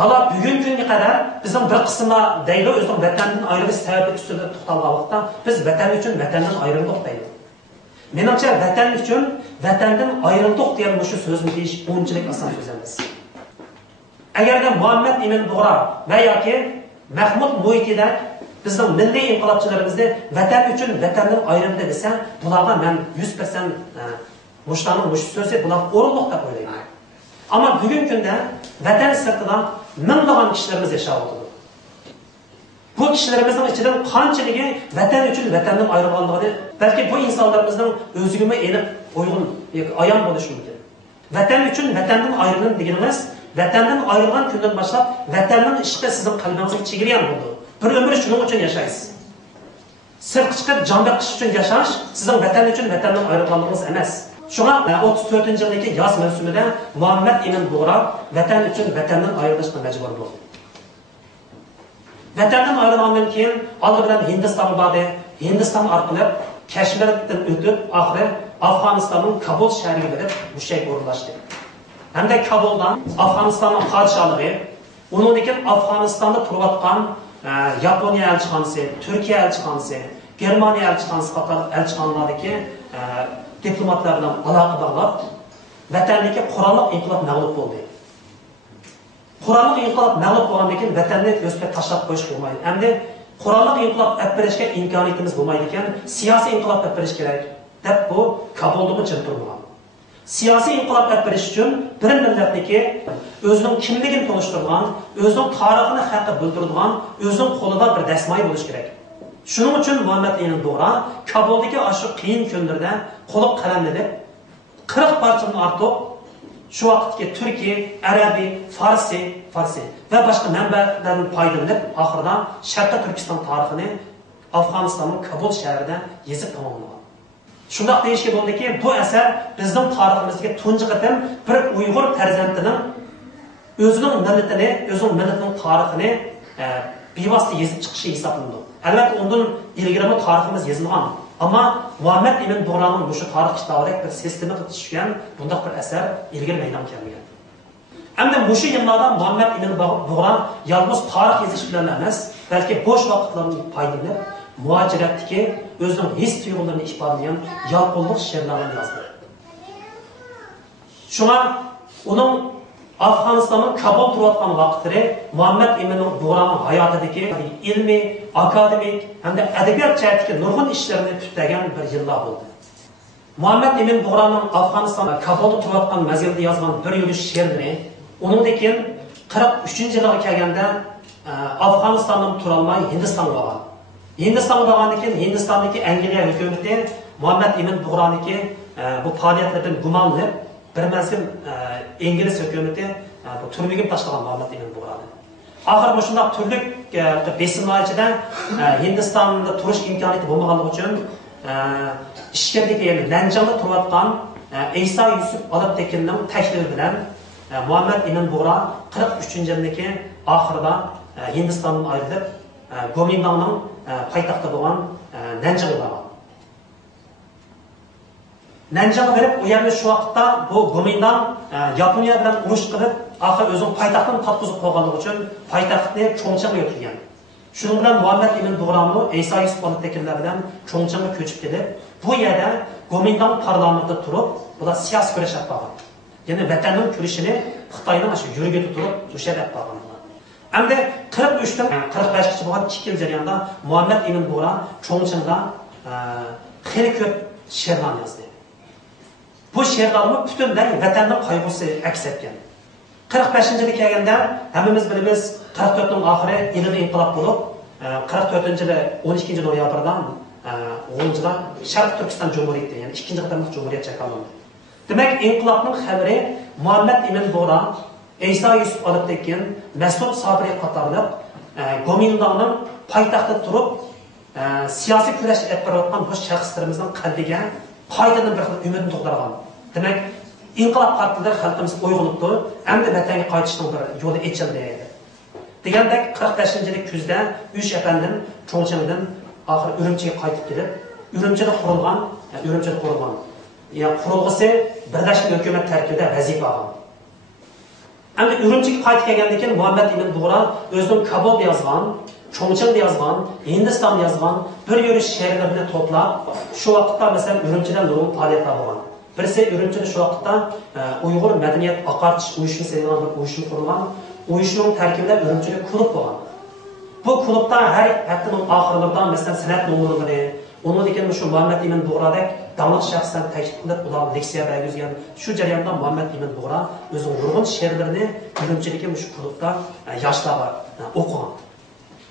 Hala bugungi kunga qadar bizning bir qismi deydi o'zining vatandan ayrilish sababi ustida to'xtalgan vaqtda biz vatan uchun vatandan ayrildik deydi. Menimcha vatan uchun vatandan ayrildik degan shu so'zni deyish unchalik oson so'z emas. Agarda Muhammad Emin Bug'ra va yoki Mahmud Muhitida bizning milliy inqilobchilarimizni vatan uchun vatandan ayrildi desa, bularga men 100% mushtaning so'zi bular o'rinliq deb o'ylayman. Ama bugün günde vatan sırtida minglagan kishilarimiz yashayapti. Bu kishilarimizning ichidan qanchaligi vatan uchun vatandan ayrilganligini, balki bu insonlarimizning o'zigimi aniq uyg'un ayon bo'lishi mumkin. Vatan uchun vatandan ayrilgan deganimiz, vatandan ayrilgan kundan boshlab vatanning ishqi sizning qalbingizga chegirgan bo'ldi. Bir umr shuning uchun yashaysiz. Sirtga chiqib jon beqish uchun yashash sizning vatan uchun vatandan ayrilganligingiz emas. Shunga 34-yildagi yoz mavsumida Muhammad Emin Bug'ra vatan uchun vatandan ayrilishga majbur bo'ldi. Vatandan ayrilgandan keyin oldi bilan Hindistonga bordi. Hindiston orqali Kashmirdan o'tib, oxiri Afg'onistonning Kabul shahriga borib, mushak o'rnashdi. Hamda Kabuldan Afg'onistonning podshohligi, undan keyin Afg'onistonda turayotgan Yaponiya elchixonasi, Turkiya elchixonasi, Germaniya elchixonasi qator elchixonalardagi diplomatlar bilan aloqa bog'lab, vatandagi qurolli inqilob mag'lub bo'ldi. Qurolli inqilob mag'lub bo'lgandan keyin vatanni o'zga tashlab qo'yish bo'lmaydi. Endi qurolli inqilob olib berishga imkoniyatimiz bo'lmaydi ekan, siyosiy inqilob olib berish kerak deb bu Kabulda jim turgan. Siyosiy inqilob olib berish uchun bir millatniki o'zining kimligini tanishtirgan, o'zining tarixini haqqa bildiradigan, o'zining qo'lida bir dasmoy bo'lish kerak. Shuning uchun Muhammad Emin Bug'ra Kabuldagi shu qiyin kunlarda qo'lib qalamladi 40 parchadan ortiq shu vaqtdagi Turkiy, Arabiy, Farsi va boshqa manbalardan foydalanib, oxirida Sharqiy Turkiston tarixini Afg'onistonning Kabul shahrida yozib tamomlagan. Shundoq deyishga bo'ldiki, bu asar bizning tariximizga tunji qatam bir Uyg'ur farzandining o'zining millatini, o'zining millatining tarixini bevosita yozib chiqishi hisoblanadi. Albatta, undan ilgari tariximiz yozilgan. Ammo Muhammad Emin Bug'raning bu tarix kitobidek bir sistemaga tushgan bunday bir asar ilgari maydon kelmagan. Hamda bu yillarda Muhammad Emin Bug'ra yalnız tarix yozish bilan emas, balki bo'sh vaqtlarni foydalanib, muajiratdagi o'zining his tuyg'ularini ifodalagan yalqinlik she'rlarni yozdi. Shunga uning Afg'onistonning Kabul turayotgan vaqtlari Muhammad Emin Bug'raning hayotidagi ilmiy, akademik hamda adabiyot jihatdagi nurg'un ishlarini tutagan bir yillar bo'ldi. Muhammad Emin Bug'raning Afg'oniston Kabulda turayotgan mazgilda yozgan bir yurish she'rlari, undan keyin 43-yilga kelganda Afg'onistondan turolmay Hindistonga borgan. Hindistonga borgandan keyin Hindistondagi Angliya hukumati Muhammad Emin Bug'raniki bu faoliyatlardan gumonlanib bir mazgil İngiliz hukumati bu turmaga tashlagan Muhammad Emin Bug'rani. Axir bu shunday turli besimlar ichida Hindistonda turish imkoniyati bo'lmaganligi uchun ishkirdagi Nanjangda turayotgan Isa Yusuf Olibtekinning taklifi bilan Muhammad Emin Bug'ra 43-yildagi oxirida Hindistondan ayrilib Gomindangning poytaxti bo'lgan Nanjangga borgan. Nanjangga borib, u yerda shu vaqtda bu Gomindang Yaponiya bilan urush qilib, oxir o'zining poytaxtini topqizib qo'yganligi uchun poytaxtni Chongchangga yo'tgan. Shuning bilan Muhammad Emin Bug'rani Isa Yusuf Olibtekinlar bilan Chongchangga ko'chib kelib, bu yerda Gomindang parlamentida turib, bular siyosiy kurash olib borgan. Ya'ni vatanning kurashini Xitoyning shu yurgida turib, o'sha olib borgan. Endi 43dan 45gacha bo'lgan 2 yil jarayonida Muhammad Emin Bug'ra Chongchangda xeyli ko'p she'rlar yozdi. Bu she'rlarni butunlay vatanning qayg'usi aks etgan. 45-yilga kelganda hammamiz bilamiz 44ning oxiri ilmiy inqilob bo'lib, 44-yili 12 noyabrdan 10-yilda Sharq Turkiston Cumhuriyati, ya'ni ikkinchi qatorlik Cumhuriyat shakllanadi. Demak, inqilobning xabari Muhammad Emin Bug'ra, Isa Yusuf Olibtekin, Mas'ud Sabri qatorliq Gomindangning poytaxtida turib, siyosiy kurash olib borayotgan bu shaxslarimizni qalbiga qaytadan bir xil umidni tug'dirgan. Demak, inqilob partiyalari xalqimiz uyg'onibdi, endi vatanga qaytishning bir yo'li ochildi. Degandek 45-yil kuzda Uch apandim Chongchangdan oxir Urumchiga qaytib kelib, Urumchida qurilgan, ya qurulg'isi Birlashgan hukumat tarkibida vazifa olgan. Endi Urumchiga qaytib kelgandan keyin Muhammad Emin Bug'ra o'zining Kabulda yozgan, Chongchangda yozgan, Hindistonda yozgan bir yurish she'rlarini to'plab, shu vaqtda masalan Urumchida nurg'un faoliyatlar bo'lgan. Birisi Urumchida shu vaqtda Uyg'ur madaniyat oqartish uyushmasi degan bir uyushma qurilgan. Uyushmaning tarkibida Urumchida klub bo'lgan. Bu klubda har haftaning oxirlarida masalan san'at nomlari, undan keyin shu Muhammad Emin Bug'radek davlat şəxslərini təklif qılıb, ular leksiya bərgizgan. Şu jarayonda Muhammad Emin Buğra özünün nurg'un she'rlarini Urumchidagi shu klubda yoshlarga o'qigan.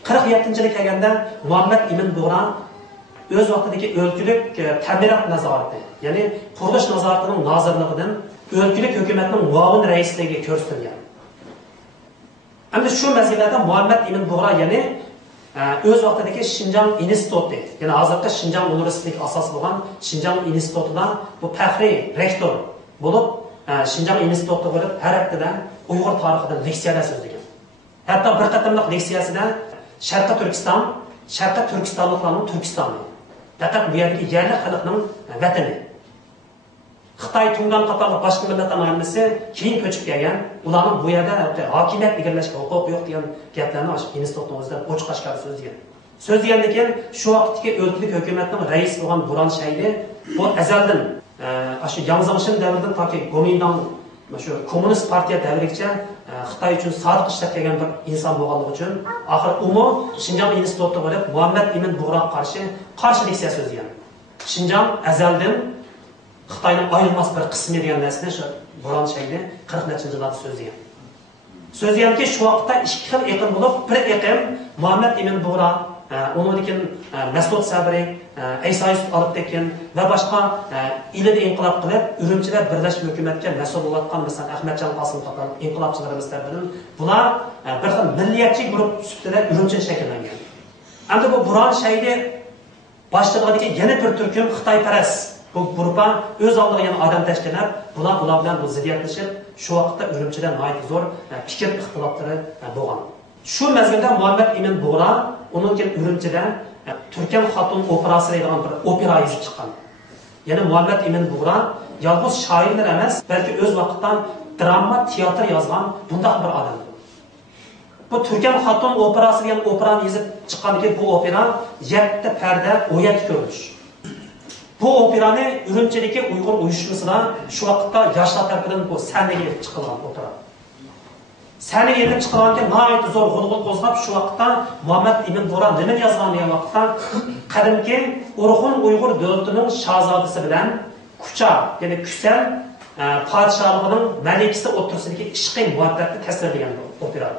47-yilga kelganda Muhammad Emin Buğra o'z vaqtidagi o'lkalik ta'minot nazorati, ya'ni qurilish nazoratining nozirligidan o'lkalik hukumatning muavin raisligiga ko'rsatilgan. Endi shu masalalarda Muhammad Emin Buğra ya'ni o'z vaqtidagi Xinjiang instituti, ya'ni hozirgi Xinjiang universitetiga asos bo'lgan Xinjiang institutida bu faxriy rektor bo'lib, Xinjiang instituti bo'lib har haftada Uyg'ur tarixidan leksiyalar so'zlagan. Hatto bir qatorliq leksiyasida Sharqi Turkistonliklarning Turkistoni, faqat bu yerdagi yerli xalqning vatani. Xitoy Tungan qatorli boshqa millatlarning hammasi keyin ko'chib kelgan, ularning bu yerda hokimiyat egallashga huquqi yo'q degan gaplarni shu institutning o'zida ochiq oshkor so'zlagan. So'zlagandan keyin shu vaqtdagi o'lkalik hukumatning rais bo'lgan Buran Shayli bu azaldan shu Yangzangshin davridan toki Gomindang shu kommunist partiya davrigacha Xitoy uchun sodiq ishlab kelgan bir inson bo'lganligi uchun oxir umi Xinjiang instituti bo'lib Muhammad Emin Buğraga qarshi leksiya so'zlagan. Xinjiang azaldan Xitoyning ayrılmaz bir qismi degan narsani shu Buran Shayli 40-yillarda so'zlagan. So'zlaganki, shu vaqtda ikki xil iqlim bo'lib, bir iqlim Muhammad Emin Buğra, undan keyin Mas'ud Sabri, Aysa Yusuf olib ketgan va boshqa ilida inqilob qilib, Urumchida birlashma hukumatga mas'ul bo'layotgan masalan Ahmadjon Qosim qator inqilobchilarimiz tarafidan bular bir xil milliyatchi guruh sifatida Urumchida shakllangan. Endi bu Buran Shayli boshlig'idagi yana bir turkum Xitoyparast bu gruppa o'z oldiga yana odam tashkillab, bular bilan bu ziddiyatlashib, shu vaqtda Urumchida nihoyat zo'r fikr ixtiloflari bo'lgan. Shu mezgilda Muhammad Emin Buğra undan keyin Urumchida Turkan Xatun operasi degan bir opera yozib chiqqan. Ya'ni Muhammad Emin Buğra yolg'iz shoirlar emas, balki o'z vaqtida drama, teatr yozgan bunday bir odam. Bu Turkan Xatun operasi degan operani yozib chiqqanki, bu opera 7 parda, 17 ko'rinish. Bu operani Urumchidagi Uyg'ur uyushmasida shu vaqtda yoshlar tarafidan bu sahnaga chiqilgan opera. Sahnaga elib chiqilganki, nihoyat zo'r g'ulg'ul qo'zg'ab, shu vaqtda Muhammad Emin Buğra nima yozgan degan vaqtda qadimki Urug'un Uyg'ur davlatining shahzodasi bilan Kucha, ya'ni Kusal podshohligining malikasi o'rtasidagi ishqiy muhabbatni tasvirlagan opera.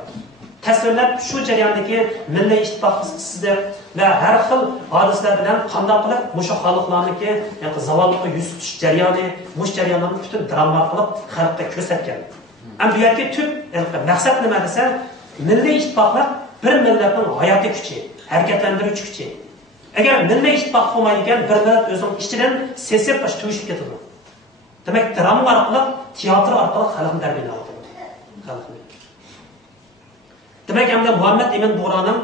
Tasvirlab shu jarayondagi milliy ittifoqsizlik va har xil hodisalar bilan qanday qilib o'sha xalqlarniki, ya'ni zavollikqa yuz tutish jarayoni, o'sha jarayonlarni butun drama qilib xalqqa ko'rsatgan. Am bu yerga tub maqsad nima desa, milliy ittifoqlik bir millatning hayotiy kuchi, harakatlantiruvchi kuchi. Agar milliy ittifoq bo'lmaydigan bir millat o'zining ichidan sesib tuyishib ketadi. Demak, drama orqali, teatr orqali xalqni tarbiyalaydi. Xalqni. Demek hem de Muhammad Emin Buğra'nın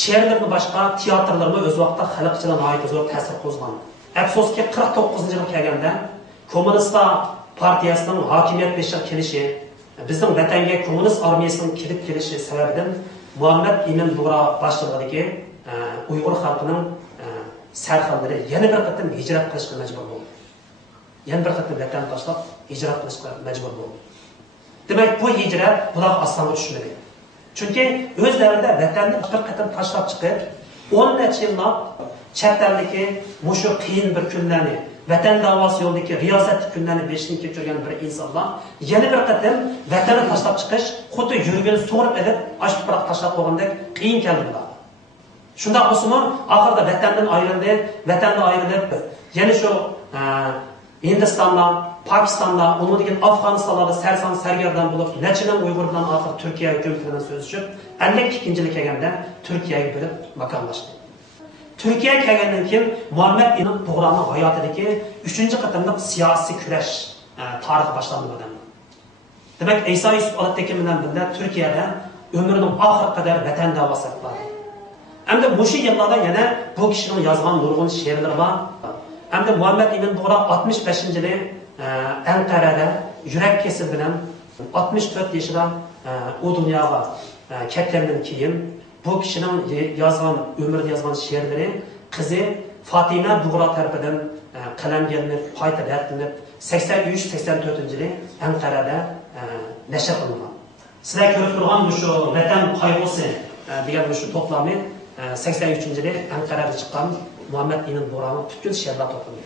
she'rlarini boshqa teatrlarini o'z vaqtida xalqchilar nihoyat zo'r ta'sir qo'zg'adi. Afsuski 49-yilga kelganda Kommunistlar partiyasining hokimiyat beshiga kelishi, bizning vatanga kommunist armiyasining kelib kelishi sababidan Muhammad Emin Buğra boshlig'idagi Uyg'ur xalqining sarxillari yana bir qatim hijrat qilishga majbur bo'ldi. Yana bir qatim vatan tashlab hijrat qilishga majbur bo'ldi. Demek bu hicret bular aslan düşünmedi. Çünkü öz devrinde vatanni bir qatim tashlab chiqib, 10 necha yillab chet eldagi mushu qiyin bir kunlarni, vatan davosi yo'lidagi riyosatli kunlarni beshini kechirgan bir insonlar yana bir qatim vatanni tashlab chiqish, xuddi yurgini so'rib edib, ash tuproq tashlab qo'ygandek qiyin keldi bular. Shunda bo'lsa-mu, oxirida vatandan ayrilib, yana shu Hindistonda, Pakistan'da, onun için Afganistan'da sersan sergerdan bulup, neçinen Uygur'dan ahir Türkiye hükümetinden sözleşip, 52-yilga kelganda Türkiye'ye bölüp makamlaştı. Türkiye'ye kelgandan keyin Muhammad Emin Buğra'nın hayotidagi 3-chi qatimliq siyosiy kurash tarixi boshlandi bu odamda. Demak, Aysa Yusuf olib ketgan bilan birga Turkiyada umrining oxiriga qadar vatan da'vosi qildi. Endi o'sha yillarda yana bu kishining yozgan nurg'un she'rlari bor. Endi Muhammad Emin Buğra 65-yili Ankara'da yurak kesib bilan 64 yoshida u dunyoga ketgandan keyin bu kishining yozgan umrida yozgan she'rlari qizi Fatima Buğra tarafidan qalamga olinib, qayta rad 83-84-yili Ankara'da nashr qilingan. Sizlar ko'rib turgan shu vatan qayg'usi degan shu to'plamni 83-yili Ankara'da chiqqan Muhammed Emin Buğra'nın bütün şiirler toplumu.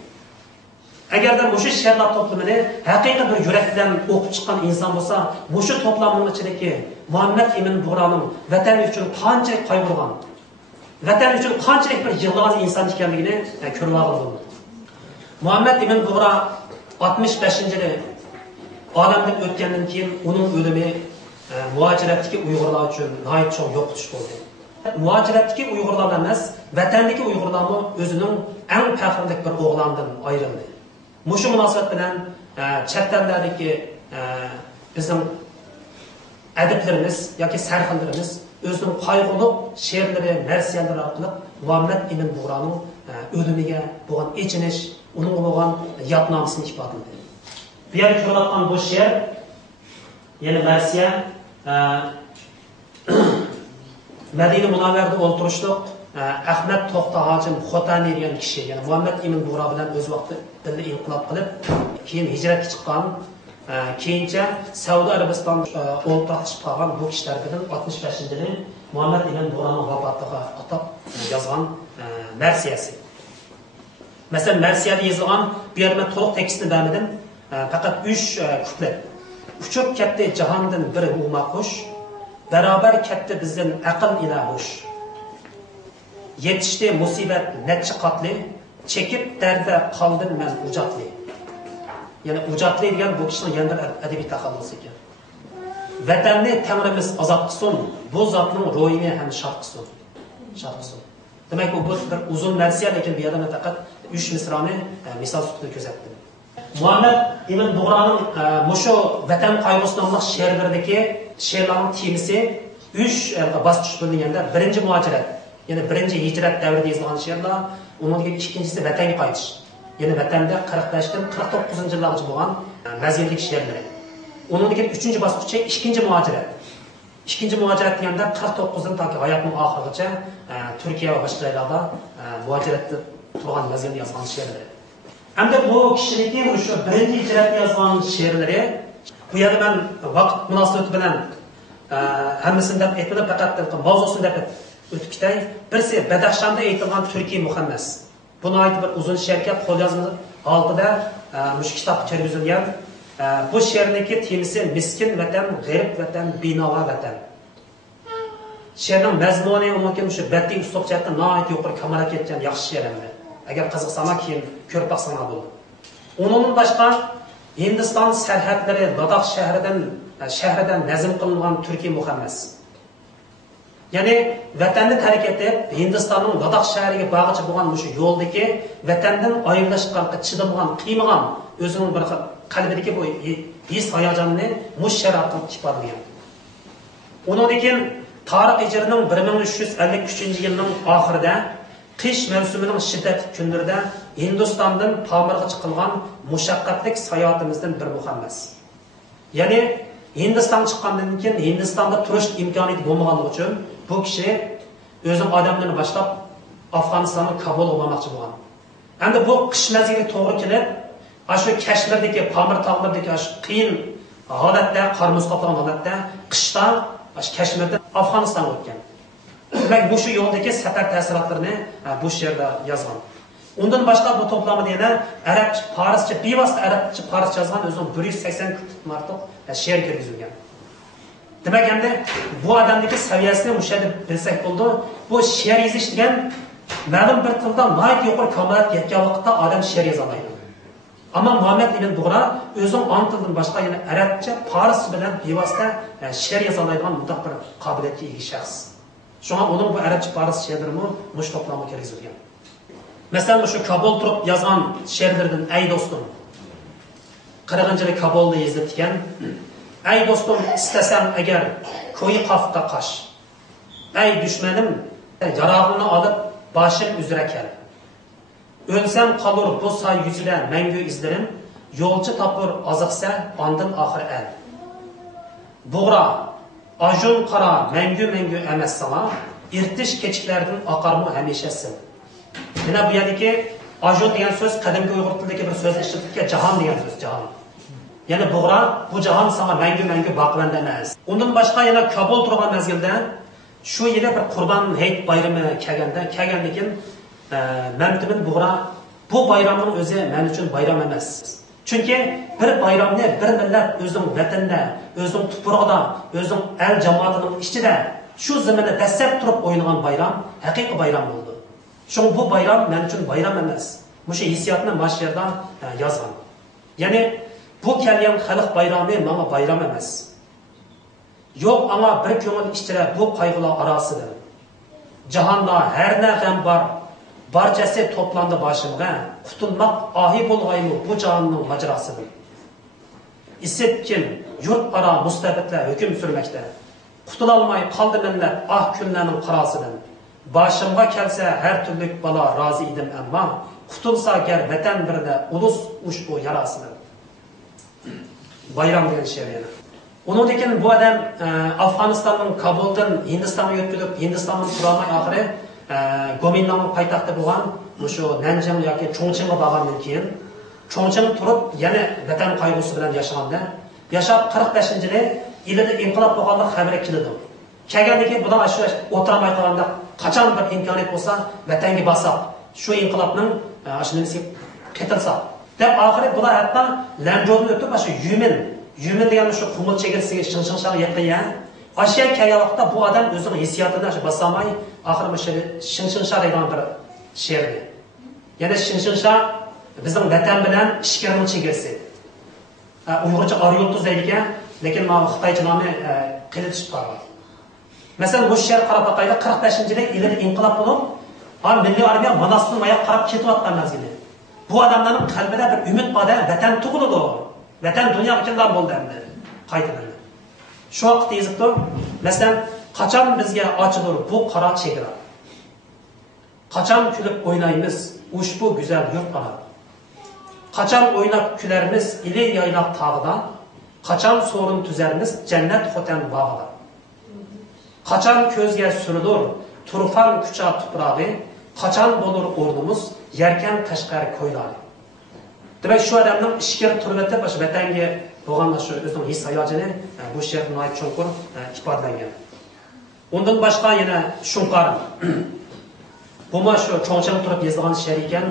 Eğer de bu şiirler toplumunu hakikaten bir yürekten okup çıkan insan olsa, bu toplamının içindeki Muhammed Emin Buğra'nın vatan için qanchalik qayg'urgan, vatan için qanchalik bir yig'lagan inson ekanligini ko'rib oldim. Muhammed Emin Buğra 65-yili olamdan o'tgandan keyin uning o'limi muajiratdagi Uyg'urlar uchun nihoyat cho'ng yo'qotish bo'ldi. Muajiratdagi Uyg'urlar emas, vatandagi Uyg'urlarmi o'zining eng faxrli bir o'g'londan ayrildi. Mushu munosabat bilan chet ellardagi bizning adiblarimiz yoki sarxillarimiz o'zining qayg'uli she'rlari, marsiyalari orqali Muhammed Emin Buğra'ning o'limiga bo'lgan echinish, uning bo'lgan yodnomasini ifodaladi. Bu yerda ko'rayotgan bu she'r, ya'ni marsiya Madina Munavvarda o'ltirishliq Ahmad To'xta Hojim Xotani degan kishi, ya'ni Muhammed Emin Buğra bilan o'z vaqtida birga inqilob qilib, keyin hijratga chiqqan, keyincha Saudiya Arabiston o'ltirishib qolgan bu kishilar bilan 65-yili Muhammed Emin Buğra'ning vafotiga atab yozgan marsiyasi. Masalan, marsiyada yozilgan bu yerda to'liq tekstni bermadim, faqat 3 kuplet. Uchib ketdi jahondan bir umma qush, barabar ketdi bizdan aql ila hush. Yetishdi musibat necha qatli, chekib darda qoldim men ujatli. Ya'ni ujatli degan bu kishining yana bir adabiy taxallusi ekan. Vatanni Tanrimiz ozod qilsin, bu zotning ro'yini ham shod qilsin. Shod qilsin. Demak, bu bir uzun marsiya, lekin bu yerda faqat 3 misrani misol sifatida ko'rsatdim. Muhammed Emin Buğra'nın mushu vatan qayg'usi nomli she'rlaridagi she'rlarning temisi 3 bosqich bo'linganda, birinchi muajirat, ya'ni birinchi hijrat davrida yozilgan she'rlar, undan keyin ikkinchisi vatanga qaytish, ya'ni vatanda 45dan 49-yillargacha bo'lgan mazillik she'rlar. Undan keyin uchinchi bosqichi ikkinchi muajirat. İkinci muacirat deganda 49dan toki hayotning oxirigacha Turkiya va boshqa joylarda muajiratda turgan mazilni yozgan she'rlar. Hamda bu kishiniki o'sha birinchi hijratda yozgan she'rlari, bu yerda men vaqt munosabati bilan hammasini deb aytmadim, faqat mavzusini deb o'tib ketay. Birisi Badaxshonda aytilgan Turkiy muhammas. Buni aytib bir uzun she'rga qo'lyozma oldida mush kitob kirgizilgan. Bu she'rniki temisi miskin vatan, g'arib vatan, binova vatan. She'rning mazmuni mumkin shu badiiy uslub jihatdan nihoyat yuqori kamolatga yetgan yaxshi she'r endi. Agar qiziqsanglar keyin ko'rib baqsanglar bo'ladi. Undan boshqa Hindiston sarhadlari Ladakh shahridan nazm qilingan Turkiy muhammas. Ya'ni vatanni tark etib Hindistonning Ladakh shahriga borg'icha bo'lgan shu yo'ldagi vatandan ayrilishga chidamagan, qiymagan o'zining bir qalbidagi bu his hayajonni musharrafdan ifodalagan. Undan keyin Tariq Hijrining 1353-yilning oxirida qish mavsumining shiddatli kunlarida Hindistondan Pamirga chiqilgan mushaqqatli sayohatimizdan bir muhammas. Ya'ni Hindiston chiqqandan keyin Hindistonda turish imkoniyati bo'lmaganligi uchun bu kishi o'zining odamlarini boshlab Afg'onistonning Kabulga bormoqchi bo'lgan. Endi bu qish mezgili to'g'ri kelib, shu Kashmirdagi Pamir tog'laridagi shu qiyin holatda, qor muz qoplagan holatda qishda Kashmirdan Afg'onistonga o'tgan. Demak, bu shu yo'ldagi safar ta'sirotlarini bu she'rda yozgan. Undan boshqa bu to'plamida yana arabcha, farscha, bevosita arabcha, farscha yozgan o'zining 180 martoq she'r kirgizilgan. Demak, endi bu odamdagi saviyasini mushada bilsak bo'ldi. Bu she'r yozish degan ma'lum bir tilda nihoyat yuqori kamolat yetgan vaqtda odam she'r yoza olmaydi. Ammo Muhammed Emin Buğra o'zining ona tilidan boshqa yana arabcha, farscha bilan bevosita she'r yoza oladigan mutlaq bir qobiliyatga ega shaxs. Shunga uning bu arabcha, farscha she'rlari mush to'plamga kirgizilgan. Masalan, shu Kabul turib yozgan she'rlardan "Ey do'stim", 40-yili Kabulda yozilgan. "Ey do'stim, istasam agar ko'yi qafqa qosh. Ey dushmanim, yarog'imni olib boshim uzra kel. O'lsam qolur bu soy yuzida mangu izlarim, yo'lchi topur oziqsa ondan oxir el. Buğra, ajun qara mangu emas sana, irtish kechiklardan oqarmu hamishasin." Mana bu yerdagi ajun degan so'z qadimgi Uyg'ur tilidagi bir so'z ishlatilgan, jahon degan so'z, jahon. Ya'ni Buğra, bu jahon sana mangu boqvanda emas. Undan boshqa yana Kabul turgan mezgilda shu yili bir Qurbon hayit bayrami kelgandan keyin Məmtimin bu bayramın özü mən üçün bayram emas. Çünki bir bayramni bir millat o'zining vatanida, o'zining tuprog'ida, o'zining el jamoatining ichida shu zaminda dastlab turib o'ynagan bayram haqiqiy bayram bo'ldi. Shuning bu bayram men uchun bayram emas. Mushu hissiyotni mana shu yerda yozgan. Ya'ni bu kelgan xalq bayrami menga bayram emas. Yo'q, ama bir ko'ngil ichida bu qayg'ular orasida jahonda har narsa bor, barchasi to'plandi boshimga, qutulmoq ohi bo'lg'aymi bu jahonning majrosidir. Isitkin yurt ara mustabidlar hukm surmoqda. Qutulolmay qoldi millat ah kunlarning qarosidan. Boshimga kelsa har turli balo rozi edim, ammo qutulsa gar vatan birda ulus ushbu yarasidir. Bayram degan she'r yana. Onundan bu adam Afganistan'ın Kabul'dan Hindistan'a götürüp Hindistan'ın turamay ahire Gomindan'ın paytaxtı bulan şu Nanjing yoki Chongqingga borgandan keyin Chongqing turib yana vatan qayg'usi bilan yashaganda yashab 45-yili ilida inqilob bo'lganlik xabari keldi. Kelgandiki bular shu o'tiramay qolganda qachon bir imkoniyat bo'lsa vatanga borsaq, shu inqilobning ashunisi ketilsa deb oxiri bular hatto Lanjodni o'tib shu Yumin degan shu qumul chegirsiga shing-shing yaqinga Aşağı kelgan vaqtda bu adam o'zining hissiyotini shu basamay oxiri shu shing-shing degan bir she'rdi. Yana shing-shing bizning vatan bilan ishkirning chegirsi. Uyg'urcha Oryoltuz deydigan, lekin mana Xitoycha nomi qilishib qolgan. Masalan, bu she'r qarab boqaylik 45-yilda ilida inqilob bo'lib, milliy armiya Manasning oyoq qarab ketayotgan mazgili. Bu odamlarning qalbida bir umid bor, vatan tug'iladi. Vatan dunyo uchunlar bo'ldi endi. Qaytadan. Şu vaqt yezibdi. Masalan, qachon bizga ochilar bu qora chegara? Qachon kulib o'ynaymiz ushbu go'zal yurt ara? Qachon o'ynab kularmiz ili yaylaq tog'ida? Qachon so'rin tuzarmiz jannat xotan bog'ida? Qachon ko'zga suridur turfan kucha tuprog'i? Qachon bo'lur o'rnimiz yarkan Qashqar ko'ylari? Demek şu adamın ishkir turmati baş vatanga bo'lgan shu o'zining his hayotini bu she'r noyib chonqur ifodalangan. Undan boshqa yana Shunqar. Bu ma shu Chongqing turib yozgan she'r ekan,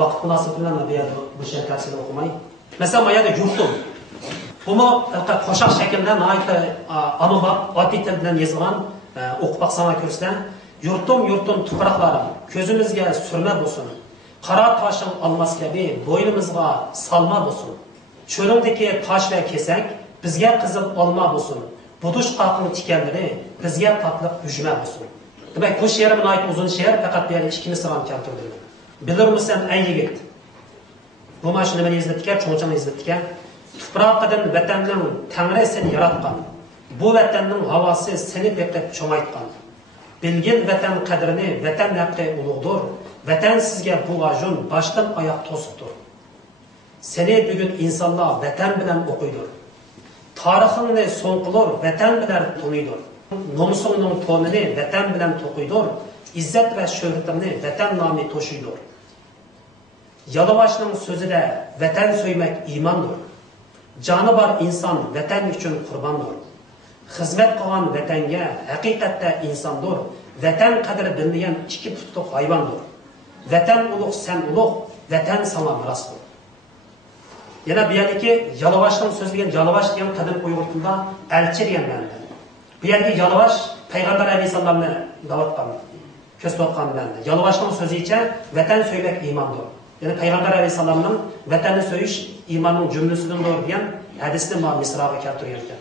vaqt munosabati bilan bu she'r tafsirini o'qimay. Masalan, bu yerda yurtum. Bu ma qo'shiq shaklida noyib amabaq oddiy til bilan yozgan o'qib baqsana ko'rsam, yurtum tuproqlarim ko'zimizga surma bo'lsin. Qara taşın almas kabi boynumuzga salma bo'lsin. Cho'ringdagi tosh va kesak bizga qizil olma bo'lsin. Budush qaqning tikanlari bizga tatliq hujma bo'lsin. Demak, bu she'rim noyib uzun she'r, faqat bu yerda ikki misrani keltirdim. Bilirmisan ey yigit? Bu mashina nimani yozibdikan, Chongqing yozibdikan. Tuproqdan vatanning Tangri seni yaratgan. Bu vatanning havosi seni beqib cho'maytgan. Bilgin vatan qadrini, vatan haqqi ulug'dir. Vatan sizga bu ajun baştan ayak to'siqdir. Seni bugun insonlar vatan bilan o'qiydir. Tarixingni so'nqilur vatan bilan to'niydir. Nomusingning to'nini vatan bilan to'qiydir. İzzat va shuhratingni vatan nomi to'shiydir. Yalavaşning so'zida vatan so'ymak iymondir. Joni bor inson vatan uchun qurbondir. Xizmat qilgan vatanga haqiqatda insondir. Vatan qadri bilmagan ikki putliq hayvondir. Vatan ulug' sen ulug', vatan sana mirosdir. Yana bu yerdagi Yalavaşning so'zlagan Yalavaş degan qadim Uyg'ur tilida elchi degan ma'noda. Bu yerdagi Yalavaş Payg'ambar alayhisalomni da'vatgan, ko'rsatgan ma'noda. Yalavaşning so'zicha vatan so'ymak iymondir. Ya'ni Payg'ambar alayhisalomning vatanni so'yish iymonning jumlasidandir degan hadisni ma misroga keltirgan ekan.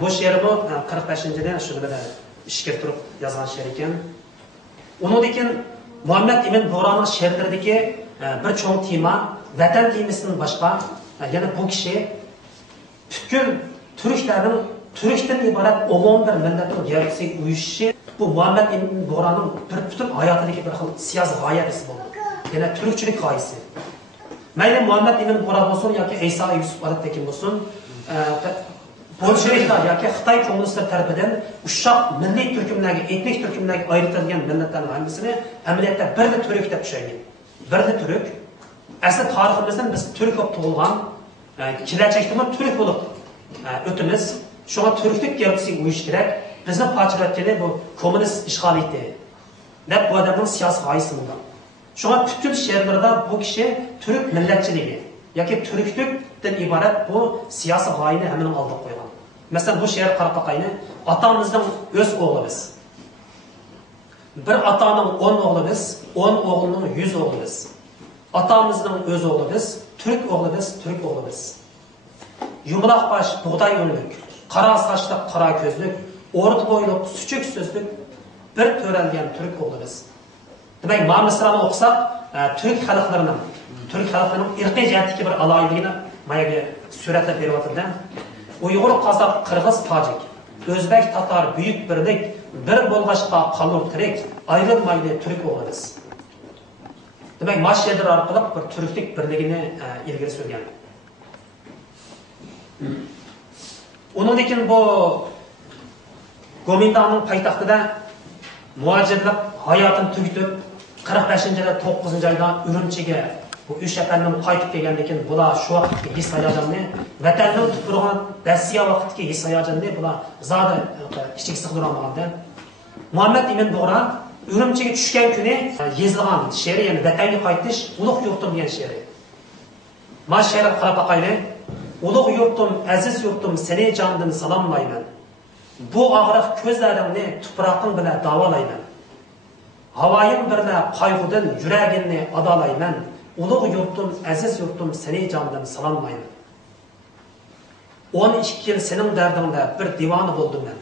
Bu she'rni 45-yilda shu bilan ishga turib yozgan she'r ekan. Undan Muhammed Emin Buğra'nın she'rlaridagi bir cho'ng tema, vatan temasidan boshqa, yana bu kishi butkul Türkdan iborat umum bir millatning gavdasiga uyushishi, bu Muhammed Emin Buğra'nın bir butun hayotidagi bir xil siyosiy g'oyasi bo'ldi. Yana turkchilik g'oyasi. Mayli Muhammed Emin Buğra bo'lsin yoki Isa Yusuf Alattekin bo'lsin, Bolşeviklar yoki Xitoy kommunistlar tarafidan ushaq milliy turkumlarga, etnik turkumlarga ayrilgan millatlarning hangisini amaliyotda birli turk deb tushungan. Birli turk. Asli tariximizdan biz turk bo'lib tug'ilgan, kelajakda turk bo'lib o'timiz. Shunga turklik gavdasiga uyish kerak. Bizni parchalatgani bu kommunist ishg'ol etdi. Deb bu odamning siyosiy g'oyasi bo'lgan. Şuna bütün şehirlerde bu kişi Türk milletçiliği, yoki Türklükten ibaret bu siyasi g'oyani hemen aldık koygan. Mesela bu şehir Qarabaqayni atamızın öz oğlu biz. Bir atanın 10 oğlu biz, 10 oğlunun 100 oğlu biz. Atamızın öz oğlu biz, Türk oğlu biz, Türk oğlu biz. Yumulaq baş, buğday önlük, qara saçlı, qara közlük, orta boyluk, süçük sözlük, bir törelgen Türk oğlu biz. Demek Ma Mısra'nı okusak, Türk halklarının irqiy jihatdagi bir aloyligini mayaga suratla beryapti. Uyg'ur, Qozoq, Qirg'iz, Tojik, O'zbek, Tatar, buyuk birlik, bir bo'lg'achqa qolur tirik, ayrılmaydi Türk o'g'limiz. Demek Maşyedir orqali bir Türklük birligini ilgari surgan. Ondan keyin bu Gomindanın paytaxtida muhacirlik hayotini tugitib 45-yilda 9-oyda Urumchiga bu 3 shahardan qaytib kelgandan keyin bular shu vaqtga his hayajonini vatanning tuprog'ini Rossiya vaqtiga his hayajonini bular zodi kichik sig'dirolmaganda Muhammad Emin Bug'ra Urumchiga tushgan kuni yezilgan she'ri, ya'ni vatanga qaytish, ulug' yurtim degan she'ri. Mana she'ri Qarabaqayni ulug' yurtim, aziz yurtim, seni jondan salomlayman. Bu og'riq ko'zlaringni tuproqing bilan davolayman. Havoyim birla qayg'udan yuragimni adolayman. Ulug' yurtim, aziz yurtim, seni jondan salomlayman. 12 yil sening dardingda bir divona bo'ldim men.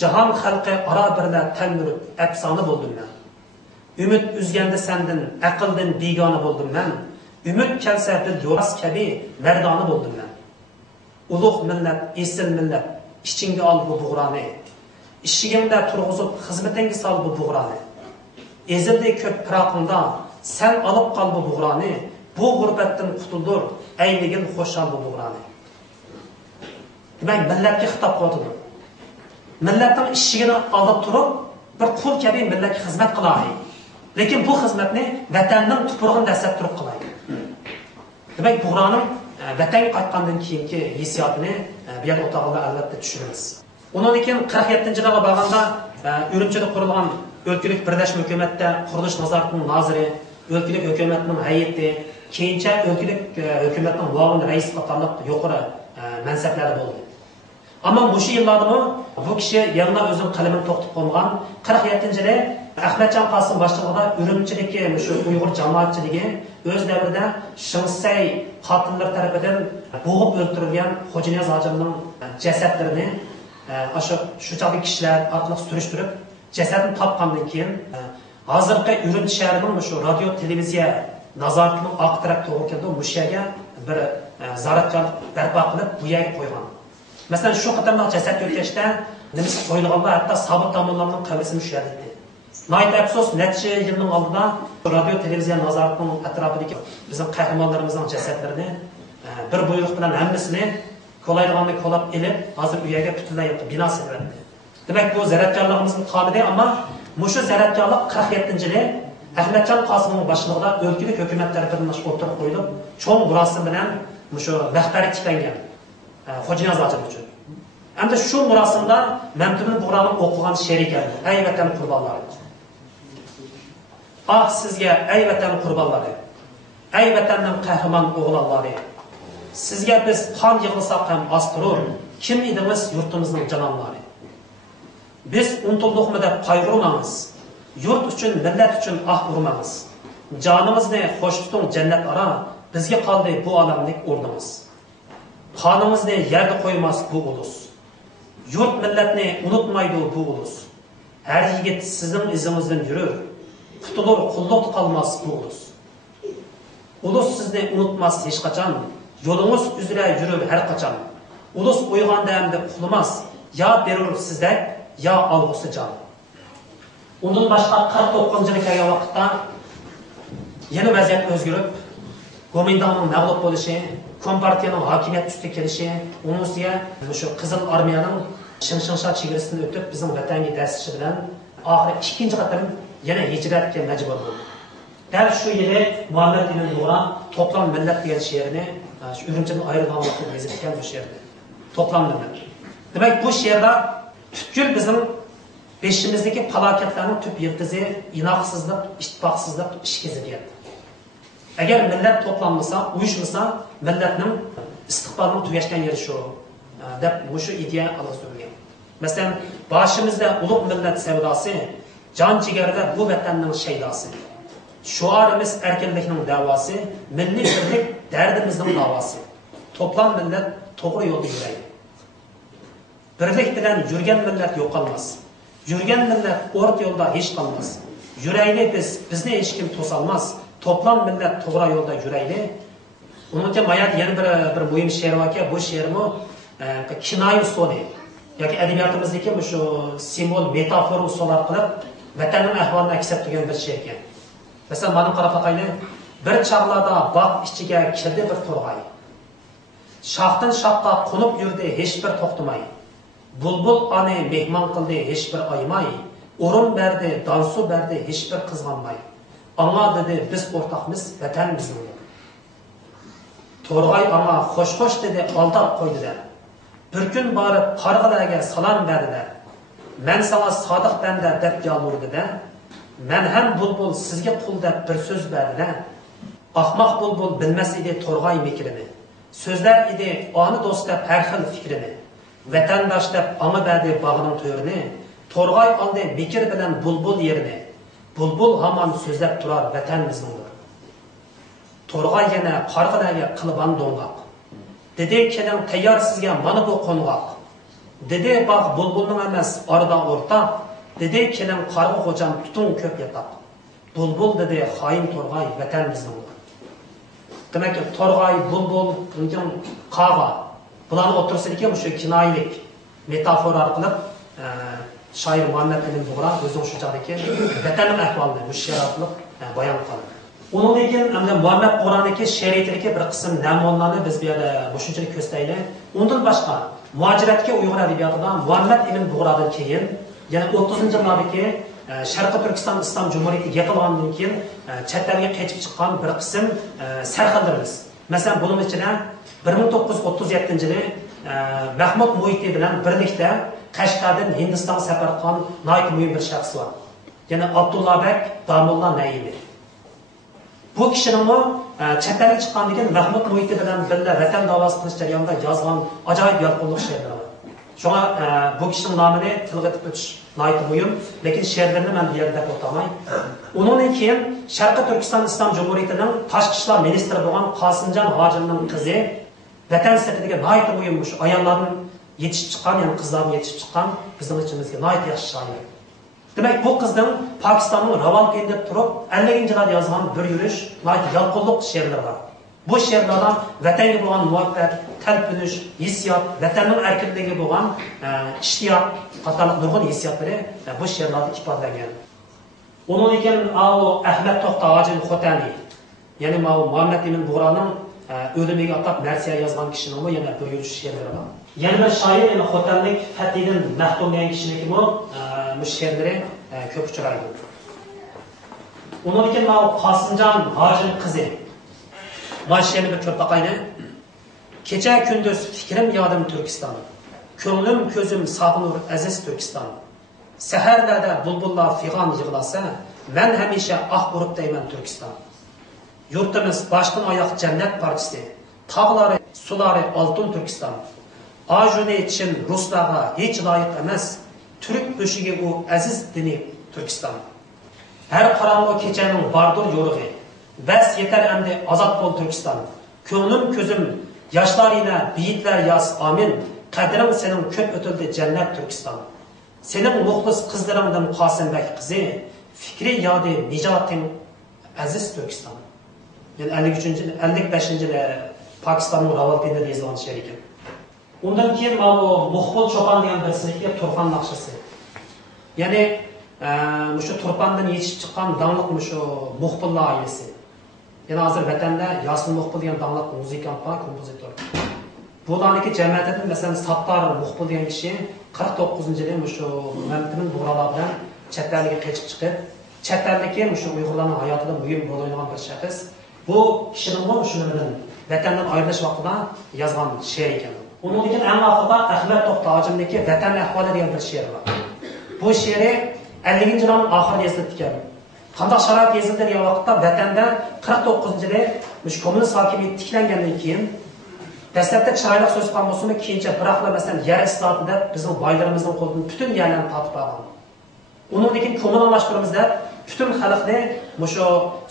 Jahon xalqi ara birla tanurib afsona bo'ldim men. Umid uzganda sendan aqldan begona bo'ldim men. Umid kelsa dil yo'ras kabi mardona bo'ldim men. Ulug' millat, esil millat, ichingga ol bu bug'roni. Ishigingda turg'izib xizmatingga sol bu bug'roni. Ezildi ko'p piroqingda sen olib qol bu bug'roni. Bu g'urbatdan qutuldur, ayligin xo'shal bu bug'roni. Demak, millatga xitob qiladi. Millatning ishigini olib turib, bir qul kabi millatga xizmat qiladi. Lekin bu xizmatni vatanning tuprog'ini dastlab turib qiladi. Demak, bug'roning vatan qaytgandan keyingi hissiyotini bu yerda o'tog'ida albatta tushunamiz. Undan keyin 47-yilga borganda Urumchida qurilgan o'lkalik birlashma hukumatda qurilish nazoratining noziri, o'lkalik hukumatining hay'ati, keyincha o'lkalik hukumatining muavin raisi qatorliq yuqori mansablari bo'ldi. Ammo o'sha yillarda bu kishi yana o'zining qalamini to'xtatib qo'ygan 47-yili Ahmadjon Qosim boshlig'ida Urumchidagi shu Uyg'ur jamoatchiligi o'z davrida Shinsay qotillar tomonidan bo'g'ib o'ldirilgan Xo'janiyaz hojimning jasadlarini shu chog'dagi kishilar orqali surishtirib, jasadini topgandan keyin hozirgi Urumchi shahrining shu radio televiziya nazoratining oq taraf to'g'ri keldi, mushaga bir zaratkorlik barpo qilib bu yerga qo'ygan. Masalan, shu qatorliq jasad o'tkazishda nimasi qo'yilganlar, hatto Sobit tomonlarning qabrisini shu yerda edi. Nayt afsus, necha yilning oldida radio televiziya nazoratining atrofidagi bizning qahramonlarimizning jasadlarini bir buyruq bilan hammasini qo'laydiganini qo'lab elib, hozir u yerga butunlay bino sifatida. Demak, bu zaratkorligimizning qonida, ammo mushu zaratkorlik 47-yili Ahmadjon Qosimning boshlig'ida o'lkalik hukumat tomonidan o'tirib qo'yilib, cho'ng murosim bilan mushu rahbarlik tiklangan. Xo'janiyaz hojim uchun. Hamda shu murosimda Mamtun Bug'roning o'qigan she'ri keldi. Ey vatan qurbonlari. Ah sizga ey vatan qurbonlari. Ey vatanning qahramon o'g'lonlari. Sizga biz qon yig'lasak ham oz turur. Kim edingiz yurtimizning janonlari. Biz unutuldukmi deb qayg'urmaymiz. Yurt uchun, millat uchun ah urmaymiz. Jonimizni xo'sh tuting jannat ara, bizga qoldi bu olamlik o'rnimiz. Qonimizni yerga qo'ymas bu ulus. Yurt millatni unutmaydi bu ulus. Har yigit sizning izingizdan yurur. Qutulur, qulluq qolmas bu ulus. Ulus sizni unutmas hech qachon. Yo'lingiz uzra yurur har qachon. Ulus uyg'onda hamda qulmas, yo berur sizdak, yo olg'usi jon. Undan boshqa 49-yilga kelgan vaqtda yana vaziyat o'zgarib, Gomindanning mag'lub bo'lishi, Kompartiyaning hokimiyat ustiga kelishi, unisiga shu Qizil armiyaning Shinshinsha chegarasidan o'tib bizning vatanga dasishi bilan oxiri ikkinchi qatim yana hijratga majbur bo'ldi. Dal shu yili Muhammad Emin Bug'ra To'plam millat degan she'rini shu Urumchidan ayrilgan vaqtda yozgan bu she'rni. To'plam millat. Demak, bu she'rda butkul bizning Beşimizdeki falaketlerin tüp yıldızı inaksızlık, ittifaqsızlık, işkeziyet. Eğer millet toplanmasa, uyuşmasa, milletin istiqbalının tügeşken yeri şu. Şu ideya Allah söylüyor. Mesela başımızda uluk millet sevdası, can ciğerde bu vatanın şeydası. Şuarımız erkenlikinin davası, milli birlik derdimizin davası. Toplam millet doğru yolda yürüyür. Birlik bilen yürgen millet yok kalmaz. Yürgen millet orta yolda hiç kalmaz. Yüreğini bizni hiç kim tosalmaz. Toplam millet doğru yolda yüreğini. Onun için mayat yeni bir mühim şiir var ki bu şiirimi kinayi usulü. Yani edebiyatımızdaki şu simbol, metafor usulü kılıp vatanın ahvalını aksep tugan bir şiir ekan. Mesela bana qarab bakaylı, bir çağlarda bak içine kirdi bir torgay. Şahtan şaqqa qo'nib yurdi hech bir to'xtamay. Bulbul ani mehmon qildi hech bir aymay. O'rin berdi, dansu berdi hech bir qizg'anmay. Anga dedi biz o'rtaqmiz, vatan bizning. Torgay anga xo'sh-xo'sh dedi, aldab qo'ydi-da. Bir kun borib qarg'alarga salom berdi-da. Men sana sodiq banda deb yolurdi-da. Men ham bulbul sizga qul deb bir so'z berdi-da. Ahmoq bulbul bilmas edi torgay mekrini. Sözler idi anı dost deb har xil fikrini. Vatandosh deb anga berdi bog'ning to'rini. Torgay oldi bekir bilan bulbul yerini. Bulbul hamon so'zlab turar vatan bizningdir. Torgay yana qarg'alarga qilban do'ng'aq. Dedi keling tayyor sizga mana bu qo'ng'oq. Dedi bog' bulbulning emas orada o'rtaq. Dedi keling qarg'a xo'jam tutun ko'p yataq. Bulbul dedi xoin torgay vatan bizningdir. Demek ki torgay, bulbul, qağa. Bularni o'tirsidiki shu kinoylik metafor orqali shoir Muhammad ibn Bug'ra o'zining shu chog'dagi vatanning ahvolini bu she'r orqali bayon qildi. Undan keyin hamda Muhammad Bug'raniki she'riyatidagi bir qism namunlarni biz bu yerda shunchalik ko'rsataylik. Undan boshqa muajiratga Uyg'ur adabiyotida Muhammad ibn Bug'radan keyin yana 30-yillardagi Sharqi Turkiston Islom Jumhuriyati yiqilgandan keyin chet elga qaytib chiqqan bir qism sarxillarimiz. Masalan, buning ichida 1937-yili Mahmud Muhiti bilan birlikda Qashqardan Hindistonga safar qilgan noyat muhim bir shaxs bor. Yana Abdullabek Damulla Naimi. Bu kishining chet elga chiqqandan keyin Mahmud Muhiti bilan birga vatan da'vosi qilish jarayonida yozgan ajoyib yolqinlik she'rlari bor. Şuna bu kişinin namını tilga o'tish noyat muhim, lekin she'rlarini men bu yerda o'tamay. Undan keyin Sharqi Turkiston Islom Jumhuriyatining tashqi ishlar ministri bo'lgan Qosimjon Hojimning qizi vatan safidagi noyat muhim shu ayollarning yetishib chiqqan, ya'ni qizlarning yetishib chiqqan bizning ichimizga noyat yaxshi shoir. Demak, bu qizning Pokistonning Rawalpindi turib 50-yillarda yozgan bir yurish noyat yolqinlik she'rlari bor. Bu she'rlardan vatanga bo'lgan muhabbat, talpinish, hissiyot, vatanning erkinligiga bo'lgan ishtiyoq qatorliq nurg'un hissiyotlari bu she'rlarda ifodalangan. Undan keyin Ahmad To'xtaoji Xotani, ya'ni Muhammad ibn Bug'raning o'limiga atab narsa yozgan kishining yana bir yurish she'rlari bor. Yana bir shoir yana Xotanlik Fatihdan mahkumlagan kishiniki bu she'rlari ko'p uchraydi. Undan keyin Qosimjon Hojim qizi Maşyeni bir körpaqayni. Kecha kunduz fikrim yodim Turkiston. Ko'nglim ko'zim sog'inur aziz Turkiston. Saharlarda bulbullar figan yig'lasa, men hamisha urib deyman Turkiston. Yurtimiz boshdan oyoq jannat parchasi. Tog'lari, sulari oltin Turkiston. Ajuni chin ruslarga hech loyiq emas. Turk bo'shiga u aziz dini Turkiston. Har qorong'u kechaning bordur yo'rig'i. Bas yeter endi azat bol Türkistan. Ko'nglim ko'zim yoshlarina biyitlar yaz amin. Qadring sening ko'p o'tildi jannat Türkistan. Sening muxlis qizlaringdan Qosimbek qizi, fikri yodi nijoting aziz Türkistan. Yani 55-yilda Pokistonning Rawalpindida yozilgan she'r ekan. Undan keyin Muxbul Cho'pon degan birsiniki Turfan naqshasi. Ya'ni shu Turfandan yetishib chiqqan dangliq shu Muxbullar oilasi. Yani hazır vatanda Yasin Muxbul degan dangliq muzikant va kompozitor. Bularniki jamiyatdan mesela Sattar Muxbul degan kishi 49-yili shu Muhammadning Bug'ralar bilan chet elga qaytib chiqib, chet eldagi shu Uyg'urlarning hayotida muhim rol o'ynagan bir shaxs. Bu kishining shundan vatandan ayrilish vaqtida yozgan she'r ekan. Undan keyin eng oxirida Ahmad To'xtaojimniki Vatan ahvoli degan bir she'r bor. bu şiiri 50. yılın ahirinde yazıldıkken. Qandaq şarait yazıldı degan vaqtda vatanda 49-yili mush kommunist hokimiyat tiklangandan keyin dastlabda chiroyli so'z qilgan bo'lsa-mu, keyincha biroqla masalan yer islohida bizning boylarimizning qo'lidan butun yerlarni tortib olgan. Undan keyin kommunallashtirimizda butun xalqni mushu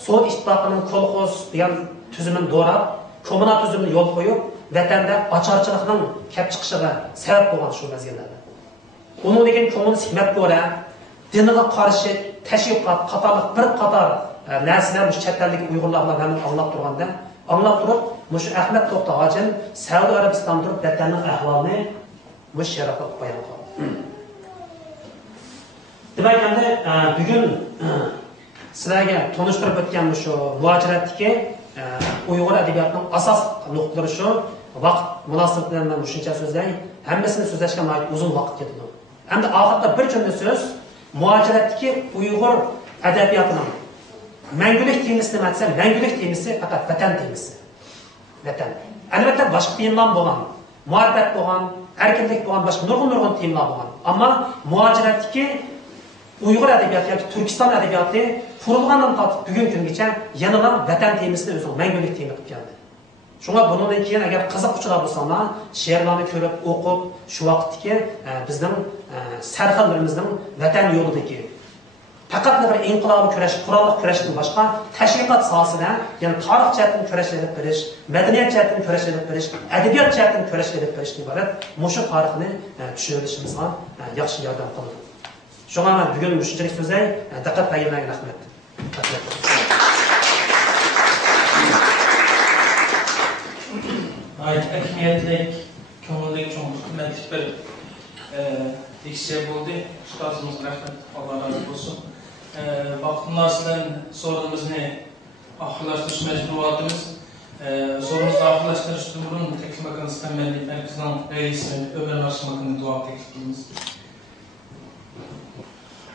Sovet ittifoqining kolxoz degan tuzumini do'rab, kommunal tuzumni yo'l qo'yib, vatanda ocharchilikning kelib chiqishiga sabab bo'lgan shu mezgillarda. Undan keyin kommunist matbuotlar dinga qarshi tashviqot qatorliq bir qator narsalar mush chet ellik Uyg'urlar bilan ham anglab turganda, anglab turib, mush Ahmad To'xta hojim Saudiya Arabistonda turib vatanning ahvolini mush sharafga bayon qildi. Demak, endi bugun sizlarga tanishtirib o'tgan shu muajiratdagi Uyg'ur adabiyotining asos nuqtalari shu vaqt munosabati bilan men shuncha so'zlay, hammasini so'zlashga uzun vaqt ketdi. Endi oxirida bir jumla so'z muajiratdagi Uyg'ur adabiyotining mangulik temasi nima desa, mangulik temasi faqat vatan temasi. Vatan. Albatta boshqa temalar bo'lgan, muhabbat bo'lgan, erkinlik bo'lgan, boshqa nurg'un temalar bo'lgan. Ammo muajiratdagi Uyg'ur adabiyoti yoki Turkiston adabiyoti qurilgandan tortib bugungi kungacha yanada vatan temasini o'zi mangulik tema qilib keldi. Shunga bundan keyin agar qiziquvchilar bo'lsanglar, she'rlarni ko'rib, o'qib, shu vaqtdagi bizning sarxillarimizning vatan yo'lidagi faqat bir inqilobiy kurash, qurolli kurashdan boshqa tashviqot sohasida, ya'ni tarix jihatdan kurash olib berish, madaniyat jihatdan kurash olib berish, adabiyot jihatdan kurash olib berishdan iborat mushu tarixni tushunishimizga yaxshi yordam qiladi. Shunga men bugun shunchalik so'zlay, diqqat berganlarga rahmat. Әкиметлік, көңілдік, чоң хикметlik bir tekstçe oldu. Ustazımız rahmet, Allah razı olsun. Vaktimizden sorunumuzu ahırlaştırış mecburiyetimiz. Sorumuzu ahırlaştırıştan burun teklif makinesi temelli merkezden reisinin Ömer Naşımak'ın dua teklifimiz.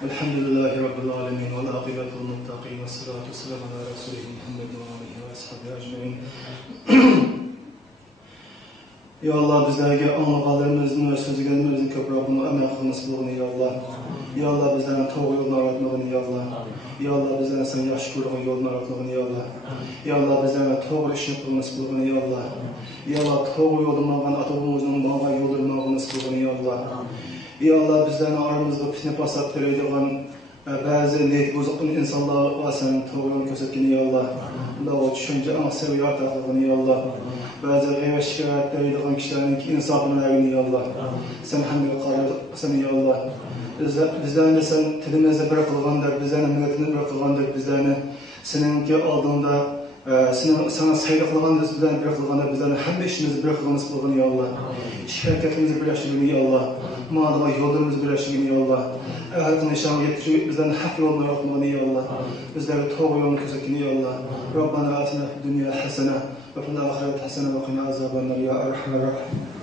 Elhamdülillahi Rabbil alemin ve l'aqibatu l-muttaqin ve salatu selamu ala Resulih Muhammedin ve alihi ve ashabi ecmaîn. Ya Allah bizlerge anlamalarımızın ve sözlerimizin köprüğünü emek kılması bulun ya Allah. Ya Allah bizlerin doğru yolunu aratmalını ya Allah. Ya Allah bizlerin sen yaş kurduğun yolunu aratmalını ya Allah. Ya Allah bizlerin doğru işin kılması bulun ya Allah. Ya Allah doğru yolundan atabımızın bana yolunu alması bulun ya Allah. Ya Allah bizlerin aramızda fitne pasat tereydiğen bazı niyet bozukluğun insanlar var senin doğru yolunu göstergini ya Allah. Allah düşünce ama seviyat aklını ya Allah. Bazı gayret şikayetleri yıkan kişilerin ki insafını verin ya Allah. Sen hamdülü kalırsın ya Allah. Bizlerini sen tilimizde bırakılgandır, bizlerini milletini bırakılgandır, bizlerini seninki aldığında sana sayılıklıgandır, bizlerini bırakılgandır, bizlerini hem de işimizi bırakılganız bulgun ya Allah. Şirketimizi birleştirin ya Allah. Mağdala yollarımızı birleştirin ya Allah. Eğer nişanı getirip bizlerini hak yoluna yapmalını ya Allah. Bizleri doğru yolunu kesekin ya Allah. Rabbana atina fid dünya hasene ve fil ahireti hasene ve qina azaban nar ya erhamer rahim.